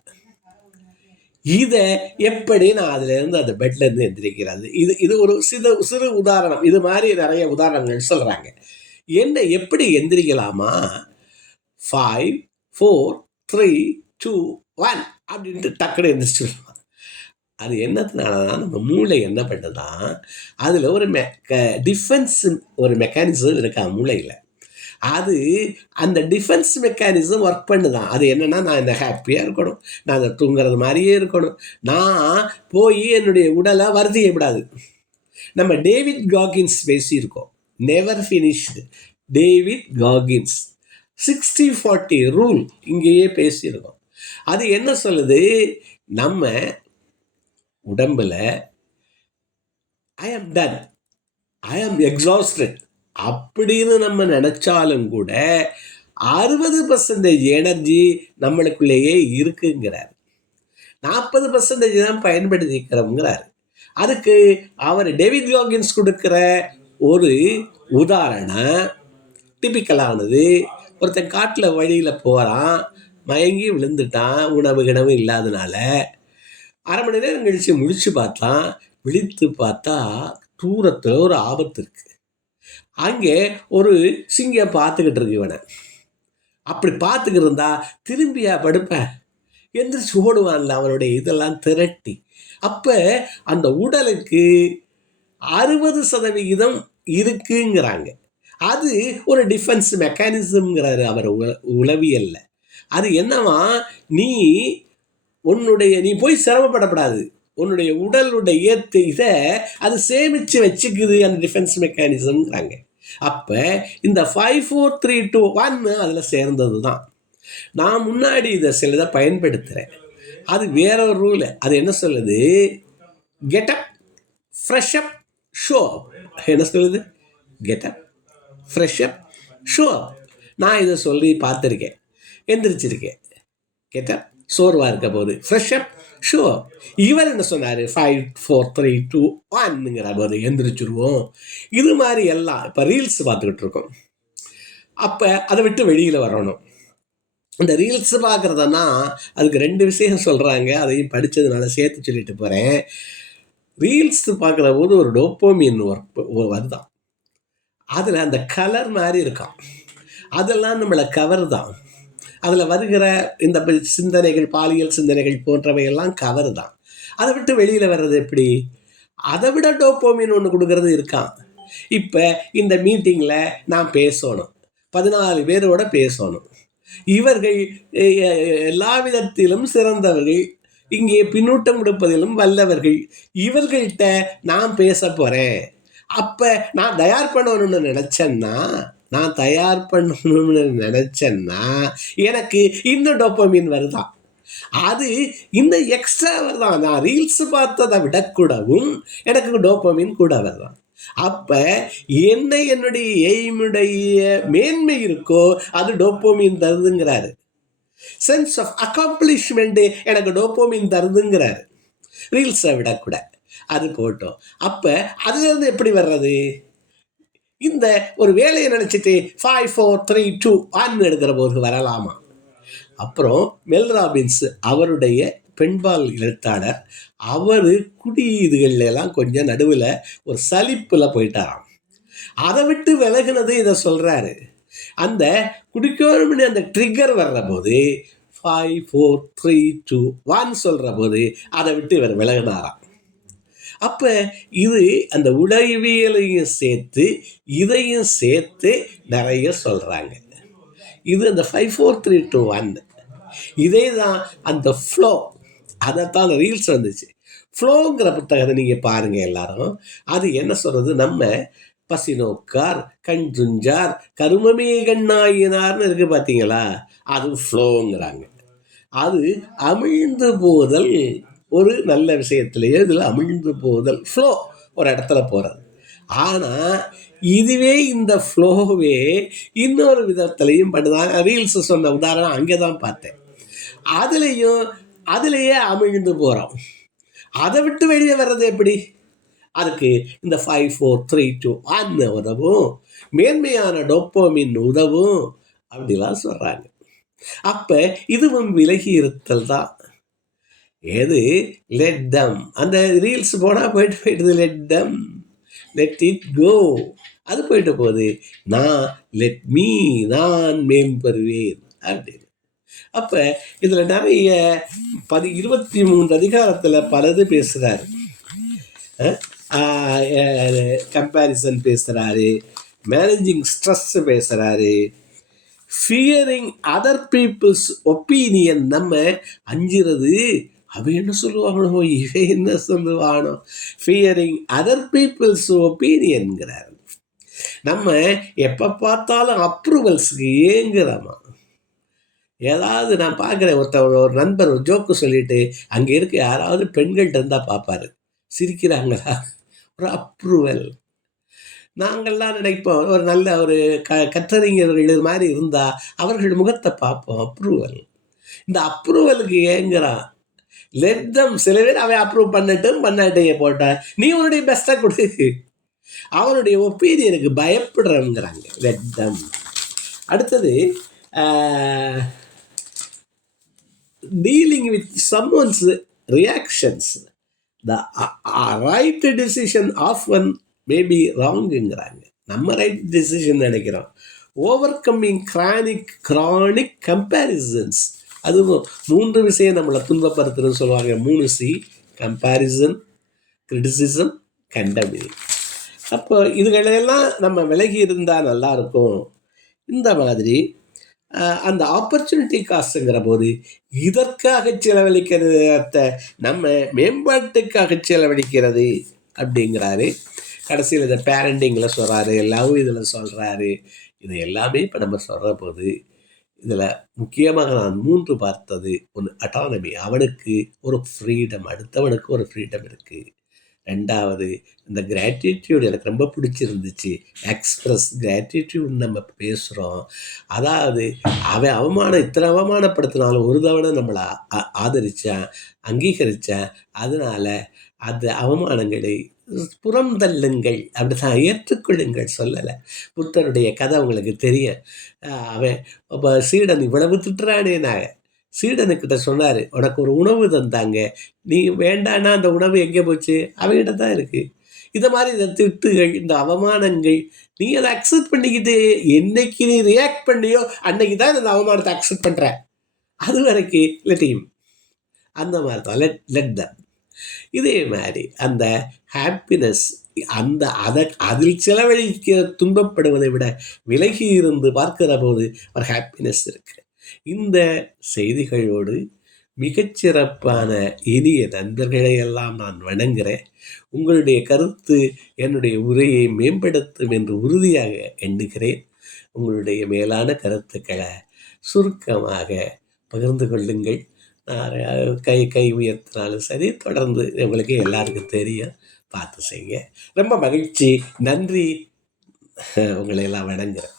இதை எப்படி நான் அதுலேருந்து அந்த பெட்லேருந்து எந்திரிக்கிறது? இது ஒரு சிறு உதாரணம். இது மாதிரி நிறைய உதாரணங்கள் சொல்கிறாங்க. என்ன எப்படி எந்திரிக்கலாமா? 5 4 3 2 1 அப்படின்ட்டு டக்குனு எந்திரிச்சிடலாம். அது என்னத்தினாலதான் நம்ம மூளை என்ன பண்ணுதான், அதில் ஒரு டிஃபென்ஸ் ஒரு மெக்கானிசம் இருக்கா மூளையில். அது அந்த டிஃபென்ஸ் மெக்கானிசம் ஒர்க் பண்ணுதான். அது என்னென்னா, நான் இந்த ஹாப்பியாக இருக்கணும், நான் அதை தூங்குறது மாதிரியே இருக்கணும், நான் போய் என்னுடைய உடலை வருத்தியப்படாது. நம்ம டேவிட் காகின்ஸ் பேசியிருக்கோம், never finished. David Goggins 60-40 rule இங்கேயே பேசியிருக்கோம். அது என்ன சொல்லுது, நம்ம உடம்பில் ஐ ஆம் டன், ஐ ஆம் எக்ஸாஸ்டட் அப்படின்னு நம்ம நினைச்சாலும் கூட 60% எனர்ஜி நம்மளுக்குள்ளேயே இருக்குங்கிறார். 40% தான் பயன்படுத்திக்கிறோங்கிறார். அதுக்கு அவர் டேவிட் காகின்ஸ் கொடுக்குற ஒரு உதாரணம் டிபிக்கலானது. ஒருத்தன் காட்டில் வழியில் போகிறான், மயங்கி விழுந்துட்டான், உணவு கிணவு இல்லாதனால. அரை மணி நேரம் கழிச்சு முடிச்சு பார்த்தான், விழித்து பார்த்தா தூரத்தில் ஒரு ஆபத்து இருக்கு. அங்கே ஒரு சிங்கம் பார்த்துக்கிட்டு இருக்கு இவனை. அப்படி பார்த்துக்கிட்டு இருந்தா திரும்பியா படுப்பேன், எந்திரிச்சு ஓடுவான்ல அவனுடைய இதெல்லாம் திரட்டி. அப்போ அந்த உடலுக்கு 60% இருக்குங்கிறாங்க. அது ஒரு டிஃபென்ஸ் மெக்கானிசம்ங்கிறாரு அவர் உளவியல்ல. அது என்னவா, நீ போய் சிரமப்படப்படாது, உன்னுடைய உடலுடைய இதை அது சேமித்து வச்சுக்குது அந்த டிஃபென்ஸ் மெக்கானிசம்ங்கிறாங்க. அப்போ இந்த 5 4 3 2 1 அதில் சேர்ந்தது தான். நான் முன்னாடி இதை சிலதை பயன்படுத்துகிறேன், அது வேற ஒரு ரூல். அது என்ன சொல்லுது, கெட்டப் ஃப்ரெஷ்அப் ஷோ அப். என்ன சொல்லுது, கெட்டப் ஃப்ரெஷ்அப் ஷோ அப். நான் இதை சொல்லி பார்த்துருக்கேன், எந்திரிச்சிருக்கேன். கெட்டப் சோர்வாக இருக்க போது ஃப்ரெஷ்அப் ஷோ. இவர் என்ன சொன்னார், 5 4 3 2 1ங்கிற போது எந்திரிச்சிருவோம். இது மாதிரி எல்லாம் இப்போ ரீல்ஸ் பார்த்துக்கிட்டு இருக்கோம். அப்போ அதை விட்டு வெளியில் வரணும். இந்த ரீல்ஸ் பார்க்குறதுனா அதுக்கு 2 விஷயம் சொல்கிறாங்க, அதையும் படித்ததுனால சேர்த்து சொல்லிட்டு போகிறேன். ரீல்ஸ் பார்க்குற போது ஒரு டோப்போமின் வருதான், அதில் அந்த கலர் மாதிரி இருக்கான், அதெல்லாம் நம்மளை கவர் தான். அதில் வருகிற இந்த சிந்தனைகள், பாலியல் சிந்தனைகள் போன்றவையெல்லாம் கவர் தான். அதை விட்டு வெளியில் வர்றது எப்படி? அதை விட டோப்போமின் ஒன்று கொடுக்கறது இருக்கான். இப்போ இந்த மீட்டிங்கில் நான் பேசணும், 14 பேரோட பேசணும். இவர்கள் எல்லா விதத்திலும் சிறந்தவர்கள், இங்கே பின்னூட்டம் கொடுப்பதிலும் வல்லவர்கள். இவர்கள்ட்ட நான் பேச போகிறேன். அப்போ நான் தயார் பண்ணணும்னு நினச்சேன்னா எனக்கு இன்னும் டோப்போமின் வருதான். அது இன்னும் எக்ஸ்ட்ரா வருதான். நான் ரீல்ஸ் பார்த்ததை விட கூடவும் எனக்கு டோப்போமின் கூட வருதான். அப்போ என்னுடைய எய்முடைய மேன்மை இருக்கோ அது டோப்போமின் தருதுங்கிறாரு. சென்ஸ் ஆஃப் அக்காம்ப்ளிஷ்மெண்ட் எனக்கு டோப்போமின் தருதுங்கிறாரு. ரீல்ஸை விட கூட அது போட்டோம். அப்போ அதுலேருந்து எப்படி வர்றது? இந்த ஒரு வேலையை நினச்சிட்டு 5 4 3 2 1 எடுக்கிற போது வரலாமா? அப்புறம் மெல் ராபின்ஸ் அவருடைய பெண்பால் எழுத்தாளர், அவர் குடி இதுகள்லாம் கொஞ்சம் நடுவில் ஒரு சலிப்பில் போயிட்டாராம். அதை விட்டு விலகுனது இதை சொல்கிறாரு. அந்த குடிக்கணும்னு அந்த ட்ரிகர் வர்ற போது 5 4 3 2 1 சொல்கிற போது அதை விட்டு இவர் விலகினாராம். அப்போ இது அந்த உளவியலையும் சேர்த்து இதையும் சேர்த்து நிறைய சொல்கிறாங்க. இது அந்த 5 4 3 2 1 இதே தான் அந்த ஃப்ளோ. அதைத்தான் அந்த ரீல்ஸ் வந்துச்சு. ஃப்ளோங்கிற புத்தகத்தை நீங்கள் பாருங்கள் எல்லாரும். அது என்ன சொல்கிறது? நம்ம பசி நோக்கார் கண் துஞ்சார் கருமமே கண்ணாயினார்னு இருக்குது பார்த்தீங்களா? அது ஃப்ளோங்கிறாங்க. அது அமிழ்ந்து போதல், ஒரு நல்ல விஷயத்திலேயே இதில் அமிழ்ந்து போதல், ஃப்ளோ, ஒரு இடத்துல போகிறது. ஆனால் இதுவே இந்த ஃப்ளோவே இன்னொரு விதத்துலையும் பண்ணுதான். ரீல்ஸ் சொன்ன உதாரணம் அங்கே தான் பார்த்தேன். அதுலேயே அமிழ்ந்து போகிறோம். அதை விட்டு வெளியே வர்றது எப்படி? அதுக்கு இந்த 5 4 3 2 1 உதவும், மேன்மையான டோப்போமின் உதவும் அப்படிலாம் சொல்கிறாங்க. அப்போ இதுவும் விலகி இருத்தல் தான். ஏது லெட் தம், அந்த ரீல்ஸ் போனால் போயிடுது. Let them, let it go, அது போயிட்டு போகுது. நான் லெட் மீ, நான் மேம்பெறுவேன் அப்படின்னு. அப்போ இதில் நிறைய 23 அதிகாரத்தில் பலது பேசுகிறாரு. கம்பேரிசன் பேசுகிறாரு, மேனேஜிங் ஸ்ட்ரெஸ் பேசுகிறாரு, ஃபியரிங் அதர் பீப்புள்ஸ் ஒப்பீனியன், நம்ம அஞ்சுறது அவன் என்ன சொல்லுவாங்களோ இவன் என்ன சொல்லுவானோ, ஃபியரிங் அதர் பீப்புள்ஸ் ஒப்பீனியன்கிறார். நம்ம எப்போ பார்த்தாலும் அப்ரூவல்ஸுக்கு ஏங்குறோமா? ஏதாவது நான் பார்க்குறேன், ஒரு நண்பர் ஒரு ஜோக்கு சொல்லிட்டு அங்கே இருக்க யாராவது பெண்கள்கிட்ட இருந்தால் பார்ப்பாரு, சிரிக்கிறாங்களா, ஒரு அப்ரூவல். நாங்கள்லாம் நினைப்போம் ஒரு நல்ல ஒரு கற்றறிஞர்கள் இது மாதிரி இருந்தால் அவர்கள் முகத்தை பார்ப்போம், அப்ரூவல். இந்த அப்ரூவலுக்கு ஏங்குறான். Let them. சில பேர் அவன் அப்ரூவ் பண்ணாட்டே போட்டான், நீ உன்னுடைய பெஸ்ட்டாக கொடு, அவனுடைய ஒப்பீனியனுக்கு பயப்படுறங்கிறாங்க. Let them. அடுத்தது dealing with someone's reactions. The right decision often may be wrongங்கிறாங்க. நம்ம ரைட் டிசிஷன் நினைக்கிறோம். ஓவர்கம்மிங் chronic comparisons. அதுவும் 3 விஷயம் நம்மளை துன்பப்படுத்துன்னு சொல்லுவாங்க. 3 C: கம்பேரிசன், கிரிட்டிசிசம், கண்டமினிங். அப்போ இதுகளெல்லாம் நம்ம விலகி இருந்தால் நல்லாயிருக்கும். இந்த மாதிரி அந்த ஆப்பர்ச்சுனிட்டி காசுங்கிற போது இதற்காக செலவழிக்கிறத நம்ம மேம்பாட்டுக்காக செலவழிக்கிறது அப்படிங்கிறாரு. கடைசியில் இதை பேரண்டிங்கில் சொல்கிறாரு, லவ் இதில் சொல்கிறாரு. இது எல்லாமே இப்போ நம்ம சொல்கிற போது இதில் முக்கியமாக நான் 3 பார்த்தது. ஒன்று அட்டானமி, அவனுக்கு ஒரு ஃப்ரீடம், அடுத்தவனுக்கு ஒரு ஃப்ரீடம் இருக்குது. 2வது இந்த கிராட்டிடியூட் எனக்கு ரொம்ப பிடிச்சிருந்துச்சு. எக்ஸ்ப்ரெஸ் கிராட்டிடியூட் நம்ம பேசுகிறோம். அதாவது அவன் இத்தனை அவமானப்படுத்தினாலும் ஒரு தவணை நம்மளை ஆதரித்தான், அங்கீகரித்தான். அதனால் அந்த அவமானங்களை புறம் தள்ளுங்கள், அப்படி தான் ஏற்றுக்கொள்ளுங்கள் சொல்லலை. புத்தருடைய கதை உங்களுக்கு தெரியும். அவன் சீடன் இவ்வளவு திட்டுறானே, நான் சீடனுக்கிட்ட சொன்னார், உனக்கு ஒரு உணவு தந்தாங்க, நீ வேண்டான்னா அந்த உணவு எங்கே போச்சு? அவங்ககிட்ட தான் இருக்குது. இதை மாதிரி இந்த திட்டுகள், இந்த அவமானங்கள், நீ அதை அக்செப்ட் பண்ணிக்கிட்டு என்னைக்கு நீ ரியாக்ட் பண்ணியோ அன்னைக்கு தான் இந்த அவமானத்தை அக்செப்ட் பண்ணுற. அது வரைக்கும் லெட்டியும் அந்த மாதிரி தான் லெட் தம். இதே மாதிரி அந்த ஹாப்பினஸ், அதில் செலவழிக்க துன்பப்படுவதை விட விலகி இருந்து பார்க்கிற போது ஒரு ஹாப்பினஸ் இருக்குது. இந்த செய்திகளோடு மிகச்சிறப்பான இனிய நண்பர்களை எல்லாம் நான் வணங்குகிறேன். உங்களுடைய கருத்து என்னுடைய உரையை மேம்படுத்தும் என்று உறுதியாக எண்ணுகிறேன். உங்களுடைய மேலான கருத்துக்களை சுருக்கமாக பகிர்ந்து கொள்ளுங்கள். நான் கை உயர்த்தினாலும் சரி, தொடர்ந்து உங்களுக்கு எல்லாருக்கும் தெரியும், பார்த்து செய்யுங்க. ரொம்ப மகிழ்ச்சி, நன்றி. உங்களை எல்லாம் வணங்குறேன்.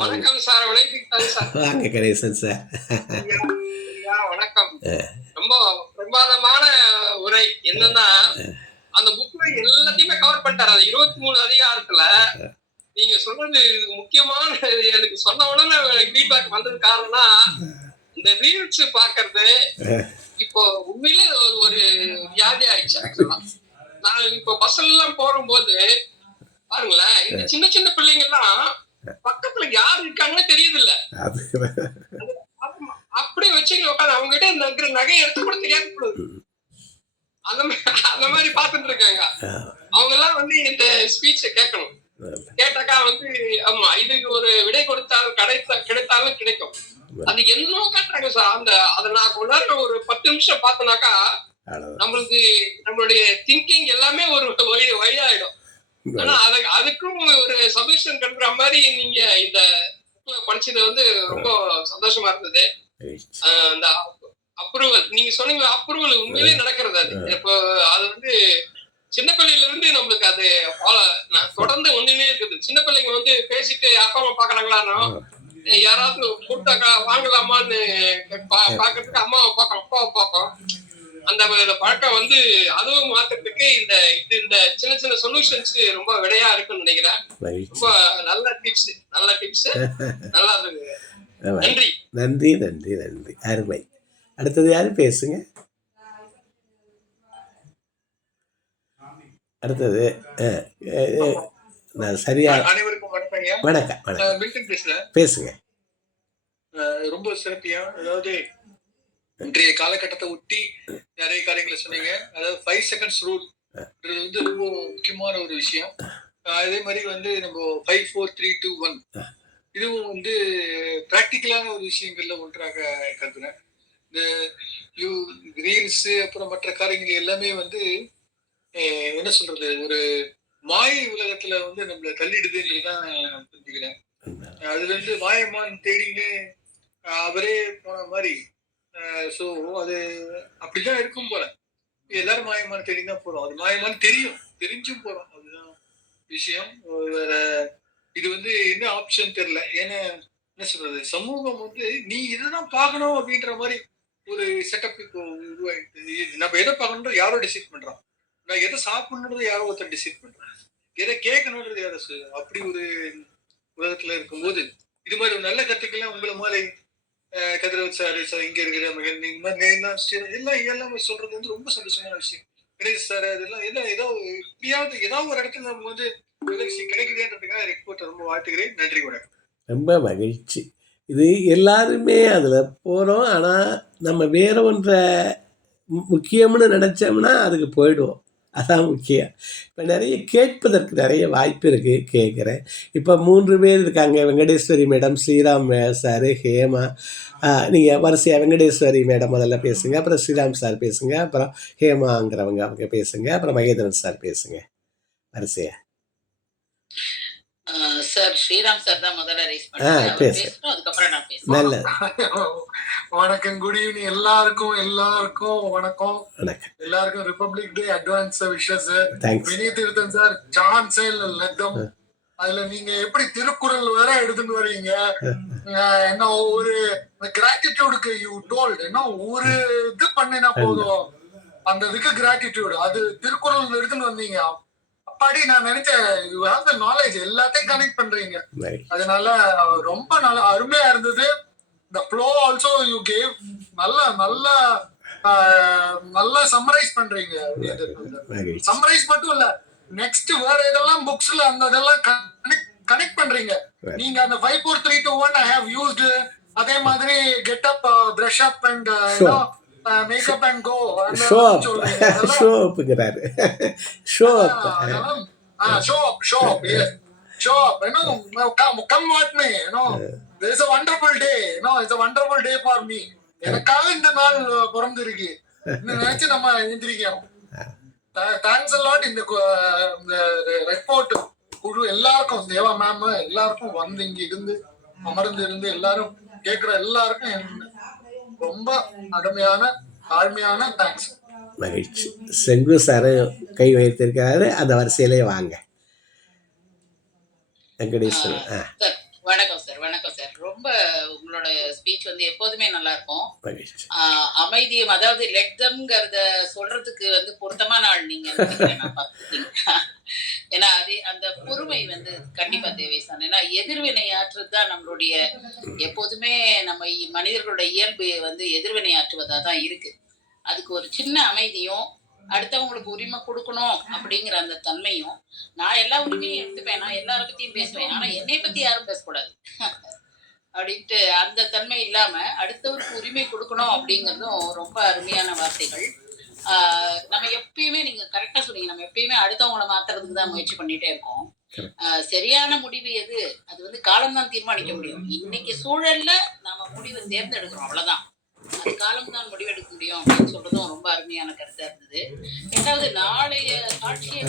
வணக்கம் சார். வாங்க கணேசன் சார். வணக்கம். ரொம்ப பிரமாதமான உரை. என்னன்னா அந்த புக்ல எல்லாத்தையுமே கவர் பண்ணிட்டாரு. அது 23 அதிகாரத்துல நீங்க சொல்றது முக்கியமான. எனக்கு சொன்ன உடனே ஃபீட்பேக் வந்தது காரணம்னா இந்த ரீல்ஸ் பாக்குறது இப்போ உண்மையிலே ஒரு வியாதி ஆயிடுச்சு. ஆக்சுவலா நான் இப்போ பஸ் எல்லாம் போகும்போது பாருங்களேன், இந்த சின்ன சின்ன பிள்ளைங்க எல்லாம் பக்கத்துல யாரு இருக்காங்கன்னு தெரியுது இல்ல, அப்படியே வச்சு உட்காந்து அவங்க கிட்ட இருக்கிற நகையை எடுத்து கூட தெரியாது போகுது. அந்த மாதிரி பாத்துட்டு இருக்காங்க. அவங்க எல்லாம் வந்து இந்த ஸ்பீச்ச கேட்கணும். கேட்டாக்கா வந்து ஆமா இதுக்கு ஒரு விடை கொடுத்தாலும் கிடைத்தாலும் கிடைக்கும். அது என்னமோ காட்டுறாங்க சார். அதை நான் கொஞ்ச நேரம் ஒரு 10 நிமிஷம் பார்த்தோம்னாக்கா நம்மளுடைய திங்கிங் எல்லாமே ஒரு வழியாயிடும். ஆனா அதுக்கும் ஒரு சொல்யூஷன் கிடைக்கிற மாதிரி நீங்க இந்த படிச்சது வந்து ரொம்ப சந்தோஷமா இருந்தது. அந்த அப்ரூவல் நீங்க சொன்னீங்க, அப்ரூவல் உண்மையிலேயே நடக்கிறது. அது இப்போ அது வந்து சின்ன பிள்ளையில இருந்து நம்மளுக்கு அது தொடர்ந்து ஒண்ணுமே இருக்குது. சின்ன பிள்ளைங்க வந்து பேசிட்டு அப்பா அம்மா பாக்குறாங்களான்னா யாராவது கொடுத்தாக்கா வாங்கலாமான்னு பாக்குறதுக்கு அம்மாவை பார்க்கணும், அப்பாவை பார்க்கணும். அந்த பழக்கம் வந்து அதுவும் மாத்துறதுக்கு இந்த சின்ன சின்ன சொல்யூஷன்ஸ் ரொம்ப விடையா இருக்குன்னு நினைக்கிறேன். ரொம்ப நல்ல டிப்ஸ் நல்லா இருக்கு. நன்றி நன்றி நன்றி நன்றி. அருமை. அடுத்தது யாரு பேசுங்க. அடுத்தது நான் சரியா. அனைவருக்கும் வணக்கம். வணக்கம். பேசுங்க. ரொம்ப சிறப்பியா, அதாவது இன்றைய காலகட்டத்தை ஒட்டி நிறைய காரியங்களை சொன்னீங்க. அதாவது 5 seconds ரூல் வந்து ரொம்ப முக்கியமான ஒரு விஷயம். அதே மாதிரி வந்து நம்ம 5 4 3 2 1 இதுவும் வந்து பிராக்டிக்கலான ஒரு விஷயங்கள்ல ஒன்றாக கருதுனேன். இந்த ரீல்ஸ் அப்புறம் மற்ற காரியங்கள் எல்லாமே வந்து என்ன சொல்றது, ஒரு மாய உலகத்துல வந்து நம்மள தள்ளிடுதுன்றதுதான் புரிஞ்சுக்கிறேன். அதுல இருந்து மாயமான் தேடின்னு அவரே போன மாதிரி. ஸோ அது அப்படிதான் இருக்கும் போல. எல்லாரும் மாயமான தேடி தான் போறோம். அது மாயமானு தெரிஞ்சும் போறோம். அதுதான் விஷயம். வேற இது வந்து என்ன ஆப்ஷன் தெரியல. ஏன்னா என்ன சொல்றது, சமூகம் வந்து நீ இதெல்லாம் பார்க்கணும் அப்படின்ற மாதிரி ஒரு செட்டப் இப்போ உருவாயிட்டு. நம்ம எதை பார்க்கணுன்றது யாரோ டிசைட் பண்றோம். நான் எதை சாப்பிடணுன்றது யாரோ ஒருத்தர் டிசைட் பண்றேன். எதை கேட்கணுன்றது யாரோ. அப்படி ஒரு உலகத்துல இருக்கும்போது இது மாதிரி ஒரு நல்ல கருத்துக்கெல்லாம் உங்களை மாதிரி கதிரவன் சார் இங்க இருக்கிற மகன் இந்த மாதிரி எல்லாமே சொல்றது வந்து ரொம்ப சந்தோஷமான விஷயம். கணேஷ் சார் அதெல்லாம் எல்லாம் ஏதாவது ஒரு இடத்துல நம்ம வந்து கிடைக்குதுன்றதுக்காக ரிப்போர்ட் ரொம்ப வாழ்த்துக்கிறேன். நன்றி, வணக்கம். ரொம்ப மகிழ்ச்சி. இது எல்லாருமே அதில் போகிறோம். ஆனால் நம்ம வேற ஒன்றை முக்கியம்னு நினச்சோம்னா அதுக்கு போயிடுவோம். அதான் முக்கியம். இப்போ நிறைய கேட்பதற்கு நிறைய வாய்ப்பு இருக்குது. கேட்குறேன். இப்போ 3 பேர் இருக்காங்க. Venkateswari madam, Sriram sir, Hema. நீங்கள் வரிசையாக வெங்கடேஸ்வரி மேடம் முதல்ல பேசுங்க, அப்புறம் ஸ்ரீராம் சார் பேசுங்க, அப்புறம் ஹேமாங்கிறவங்க அவங்க பேசுங்க, அப்புறம் மகேந்திரன் சார் பேசுங்க வரிசையா. சார் ஸ்ரீராம் சார் தான் முதல்ல ரைஸ் பண்ணாங்க. அதுக்கப்புறம் நான் பேசுறேன். நல்லது. வணக்கம், குட் ஈவினிங் எல்லாருக்கும். வணக்கம். எல்லாருக்கும் republic day advance wishes. Vineethirthan sir சான்ஸே லெத்தம். அதுல நீங்க எப்படி திருக்குறள் வேற எடுத்துட்டு வரீங்க. என்ன ஒரு கிராட்டிடியூடுக்கு யூ டோல்ட் என்ன ஒரு இது பண்ணினா போதும், அந்த இதுக்கு கிராட்டிடியூட். அது திருக்குறள் எடுத்துட்டு வந்தீங்க. அப்பாடி நான் நினைச்சேன் யூ ஹேவ் தி நாலேஜ், எல்லாத்தையும் கனெக்ட் பண்றீங்க. அதனால ரொம்ப நல்லா அருமையா இருந்தது. the flow also you gave நல்லா சம்மரைஸ் பண்றீங்க. சம்மரைஸ் மட்டும் இல்ல, நெக்ஸ்ட் வேற இதெல்லாம் புக்ஸ்ல அந்த இதெல்லாம் கனெக்ட் பண்றீங்க. நீங்க அந்த 5 4 3 2 1 I have used. அதே மாதிரி get up, brush up and makeup and go. Show அப்ங்கறாரு. Show up. Show up, come what me, there is a wonderful day, it's a wonderful day for me. எனக்காக இந்த நாள் பிறந்திருக்கு நினைச்சு நம்ம எந்திரிக்கிறோம். Thanks a lot. இந்த ரிப்போர்ட் குழு எல்லாருக்கும், தேவா மேம் எல்லாருக்கும் வந்து இங்க இருந்து அமர்ந்து இருந்து எல்லாரும் கேட்கிற எல்லாருக்கும் ரொம்ப அருமையான தாழ்மையான தேங்க்ஸ். மகிழ்ச்சி. செங்கு சார் கை வைத்திருக்கிறாரு, அந்த வரிசையிலே வாங்க வெங்கடேஸ்வரன். சார் வணக்கம் சார். வணக்கம் சார். ரொம்ப உங்களோட ஸ்பீச் வந்து எப்போதுமே நல்லா இருக்கும். மகிழ்ச்சி. அமைதியும், அதாவது லெட்தம்ங்கிறத சொல்றதுக்கு வந்து பொருத்தமான ஆள் நீங்க. நான் பார்த்துருக்கீங்க. ஏன்னா அது அந்த பொறுமை வந்து கண்டிப்பா தேவை சார். ஏன்னா எதிர்வினை ஆற்றுறது தான் நம்மளுடைய எப்போதுமே நம்ம மனிதர்களுடைய இயல்பு வந்து எதிர்வினை ஆற்றுவதா தான் இருக்கு. அதுக்கு ஒரு சின்ன அமைதியும், அடுத்தவங்களுக்கு உரிமை கொடுக்கணும் அப்படிங்கிற அந்த தன்மையும், நான் எல்லா உரிமையும் எடுத்துப்பேன், நான் எல்லார பத்தியும் பேசுவேன், ஆனா என்னை பத்தி யாரும் பேசக்கூடாது அப்படின்ட்டு அந்த தன்மை இல்லாம அடுத்தவருக்கு உரிமை கொடுக்கணும் அப்படிங்கிறதும் ரொம்ப அருமையான வார்த்தைகள். நம்ம எப்பயுமே நீங்க கரெக்டா சொன்னீங்க, நம்ம எப்பயுமே அடுத்தவங்களை மாத்துறதுக்கு தான் முயற்சி பண்ணிட்டே இருக்கோம். சரியான முடிவு எது, அது வந்து காலம்தான் தீர்மானிக்க முடியும். இன்னைக்கு சூழல்ல நாம முடிவை தேர்ந்தெடுக்கிறோம், அவ்வளவுதான். அது காலம் தான் முடிவெடுக்க முடியும் அப்படின்னு சொல்றதும் ரொம்ப அருமையான கருத்தா இருந்தது. இரண்டாவது, நாளைய சாட்சியை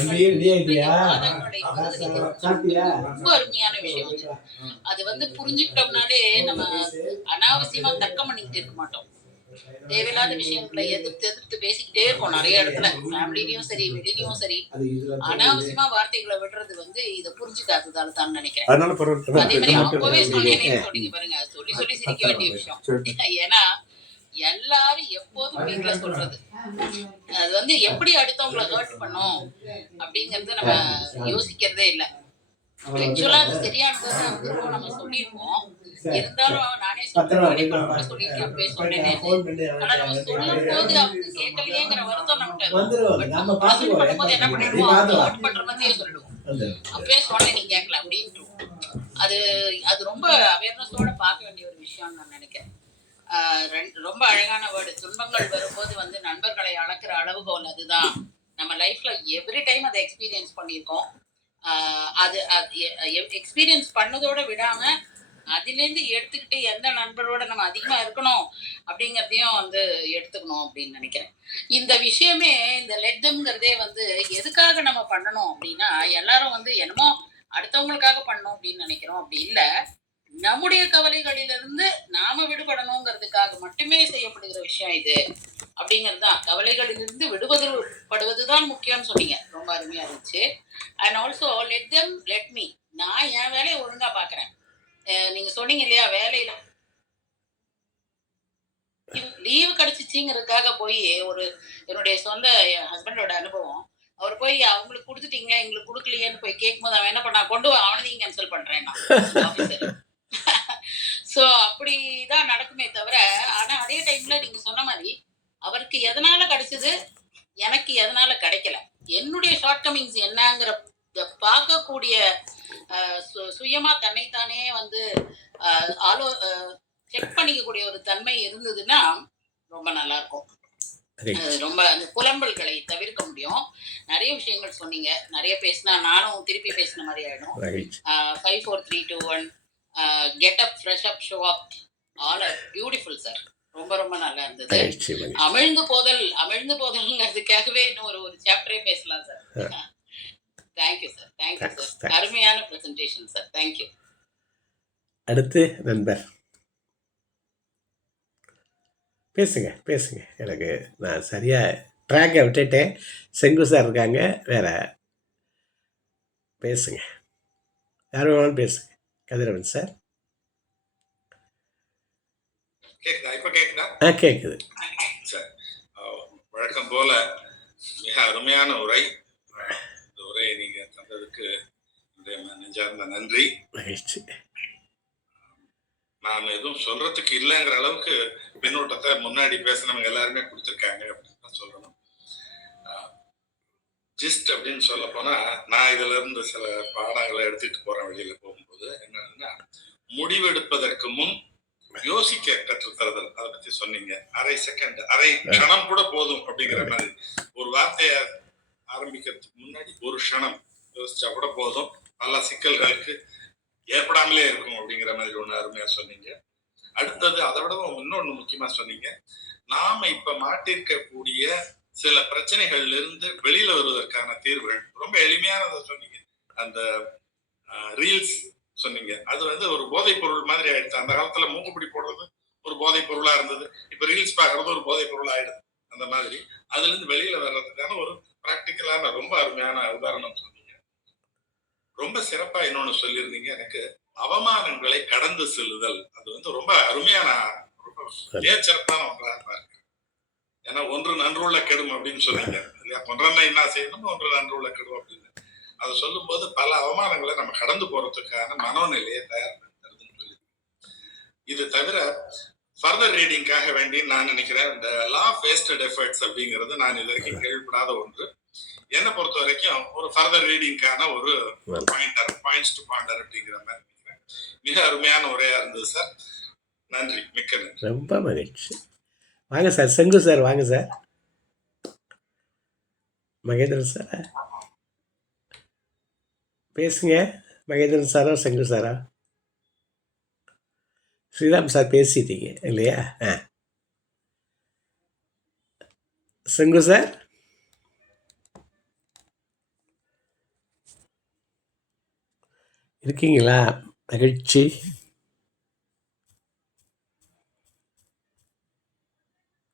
ரொம்ப அருமையான விஷயம் அது. அது வந்து புரிஞ்சுக்கிட்டோம்னாலே நம்ம அனாவசியமா தர்க்கம் பண்ணிக்கிட்டு இருக்க மாட்டோம். தேவையில்லாத விஷயங்களை எதிர்த்து பேசிக்கிட்டே இருக்கோம் நிறைய இடத்துல, ஃபேமிலிலயும் சரி வெளியிலயும் சரி. அனாவசியமா வார்த்தைகளை விடுறது வந்து இதை புரிஞ்சுக்காததால தான் நினைக்கிறேன். அதே மாதிரி அப்பவே சொன்னேன்னு சொன்னீங்க பாருங்க, சொல்லி சொல்லி சிரிக்க வேண்டிய விஷயம். ஏன்னா எல்லாரும் எப்போதும் வீட்டுல சொல்றது அது வந்து எப்படி அடுத்தவங்களை ஹர்ட் பண்ணும் அப்படிங்கறது நம்ம யோசிக்கிறதே இல்லை. ஆக்சுவலா அது சரியானதான் திரும்ப நம்ம சொல்லியிருக்கோம். இருந்தாலும் நானே சொல்லியிருக்கேன், அப்பவே சொன்னேன். ஆனா நம்ம சொல்லும் போது அவங்க கேட்கலையேங்கிற வருத்தம் நமக்கு பண்ணும்போது என்ன பண்ணிடுவோம், ஹர்ட் பண்ற மாதிரியே சொல்லிடுவோம். அப்பவே சொன்னேன் நீ கேட்கல அப்படின்ட்டு. அது அது ரொம்ப அவேர்னஸோட பார்க்க வேண்டிய ஒரு விஷயம்னு நான் நினைக்கிறேன். ரொம்ப அழகான வேர்டு. துன்பங்கள் வரும்போது வந்து நண்பர்களை அளக்குற அளவுகோல் அதுதான். நம்ம லைஃப்ல எவ்ரி டைம் அதை எக்ஸ்பீரியன்ஸ் பண்ணியிருக்கோம். அது எக்ஸ்பீரியன்ஸ் பண்ணதோட விடாம அதுலேருந்து எடுத்துக்கிட்டு எந்த நண்பரோட நம்ம அதிகமா இருக்கணும் அப்படிங்கிறதையும் வந்து எடுத்துக்கணும் அப்படின்னு நினைக்கிறேன். இந்த விஷயமே இந்த லெட்தம்ங்கிறதே வந்து எதுக்காக நம்ம பண்ணணும் அப்படின்னா, எல்லாரும் வந்து என்னமோ அடுத்தவங்களுக்காக பண்ணணும் அப்படின்னு நினைக்கிறோம். அப்படி இல்லை, நம்முடைய கவலைகளிலிருந்து நாம விடுபடணுங்கிறதுக்காக மட்டுமே செய்யப்படுகிற விஷயம் இது அப்படிங்கிறது தான். கவலைகளிலிருந்து விடுபடுவதுதான் முக்கியம்னு சொன்னீங்க, ரொம்ப அருமையா இருந்துச்சு. And also let them let me. நான் என் வேலையை ஒழுங்கா பாக்குறேன். நீங்க சொன்னீங்க இல்லையா, வேலையில லீவு கிடைச்சிச்சுங்கிறதுக்காக போய் ஒரு என்னுடைய சொந்த ஹஸ்பண்டோட அனுபவம், அவர் போய் அவங்களுக்கு கொடுத்துட்டீங்களா எங்களுக்கு கொடுக்கலையேன்னு போய் கேட்கும்போது அவன் என்ன பண்ணா, கொண்டு அவனதையும் கேன்சல் பண்றேன் ஆஃபீஸர். சோ அப்படிதான் நடக்குமே தவிர, ஆனா அதே டைம்ல நீங்க சொன்ன மாதிரி அவருக்கு எதனால கிடைச்சது, எனக்கு எதனால கிடைக்கல, என்னுடைய ஷார்ட் கமிங்ஸ் என்னங்கிற பார்க்கக்கூடிய சுயமா தன்னைத்தானே வந்து செக் பண்ணிக்கக்கூடிய ஒரு தன்மை இருந்ததுன்னா ரொம்ப நல்லா இருக்கும். ரொம்ப அந்த புலம்பல்களை தவிர்க்க முடியும். நிறைய விஷயங்கள் சொன்னீங்க, நிறைய பேசினா நானும் திருப்பி பேசின மாதிரி ஆயிடும். 5 4 3 2 1 get up, fresh up, show up, all are beautiful sir. ரொம்ப ரொம்ப நல்லா இருந்தது. அமிழ்ந்து போதல்ங்கிறதுக்காகவே இன்னும் ஒரு சாப்டரே பேசலாம் sir. Thank you sir, thank you sir. அருமையான பிரசன்டேஷன் சார், தேங்க்யூ. அடுத்து நண்பர் பேசுங்க பேசுங்க. எனக்கு நான் சரியாக ட்ராக்கை விட்டுட்டேன். செங்கு சார் இருக்காங்க, வேற பேசுங்க, யார் வேணாலும் பேசுங்க. கதிரவன் சார். கேக்குது சார். வழக்கம் போல மிக அருமையான உரை. இந்த உரையை நீங்க தந்ததுக்கு நெஞ்சார்ந்த நன்றி. மகிழ்ச்சி. நான் எதுவும் சொல்றதுக்கு இல்லைங்கிற அளவுக்கு பின்னூட்டத்தை முன்னாடி பேசினவங்க எல்லாருமே கொடுத்துருக்காங்க அப்படின்னு தான் சொல்லணும். ஜிஸ்ட் அப்படின்னு சொல்ல போனா, நான் இதுல இருந்து சில பாடங்களை எடுத்துட்டு போறேன் வெளியில போகும்போது. என்னன்னா, முடிவெடுப்பதற்கு முன் யோசிக்க கற்றுத்தருதல், அதை பத்தி சொன்னீங்க. அரை செகண்ட், அரை க்ஷணம் கூட போதும் அப்படிங்கிற மாதிரி. ஒரு வார்த்தைய ஆரம்பிக்கிறதுக்கு முன்னாடி ஒரு க்ஷணம் யோசிச்சா கூட போதும், பல சிக்கல்களுக்கு ஏற்படாமலே இருக்கும் அப்படிங்கிற மாதிரி ஒண்ணு அருமையா சொன்னீங்க. அடுத்தது அதை விட இன்னொன்னு முக்கியமா சொன்னீங்க. நாம இப்ப மாட்டிருக்கக்கூடிய சில பிரச்சனைகள்ல இருந்து வெளியில வருவதற்கான தீர்வுகள் ரொம்ப எளிமையானதை சொன்னீங்க. அந்த ரீல்ஸ் சொன்னீங்க. அது வந்து ஒரு போதைப் பொருள் மாதிரி ஆயிடுச்சு. அந்த காலத்துல மூக்குப்பிடி போடுறது ஒரு போதைப் பொருளா இருந்தது. இப்ப ரீல்ஸ் பாக்குறது ஒரு போதைப் பொருள் ஆயிடுது. அந்த மாதிரி அதுல இருந்து வெளியில வர்றதுக்கான ஒரு பிராக்டிக்கலான ரொம்ப அருமையான உதாரணம் சொன்னீங்க. ரொம்ப சிறப்பா இன்னொன்னு சொல்லியிருந்தீங்க. எனக்கு அவமானங்களை கடந்து செல்லுதல் அது வந்து ரொம்ப அருமையான ரொம்ப சிறப்பான ஒன்றா இருக்கு. ஏன்னா ஒன்று நன்றுள்ள கெடும் அப்படின்னு சொன்னீங்க இல்லையா? ஒன்றனை என்ன செய்யணும், ஒன்று நன்றுள்ள கெடும் அப்படின்னு. அதை சொல்லும் போது பல அவமானங்களை நம்ம கடந்து போறதுக்கான மனோநிலையை தயார்படுத்துறதுன்னு சொல்லி. இது தவிர ஃபர்தர் ரீடிங்காக வேண்டி நான் நினைக்கிறேன் இந்த லா ஆஃப் வேஸ்டட் எஃபர்ட்ஸ் அப்படிங்கிறது நான் இது வரைக்கும் கேள்விப்படாத ஒன்று. என்னை பொறுத்த வரைக்கும் ஒரு ஃபர்தர் ரீடிங்கான ஒரு பாயிண்ட்ஸ் டு பாண்டர் அப்படிங்கிற மாதிரி நினைக்கிறேன். மிக அருமையான உரையா இருந்தது சார். நன்றி, மிக்க நன்றி. ரொம்ப மகிழ்ச்சி. வாங்க சார், செங்கு சார் வாங்க சார். மகேந்திரன் சார் பேசுங்க. மகேந்திரன் சாரா செங்கு சாரா? ஸ்ரீராம் சார் பேசிட்டீங்க இல்லையா? செங்கு சார் இருக்கீங்களா? மகிழ்ச்சி.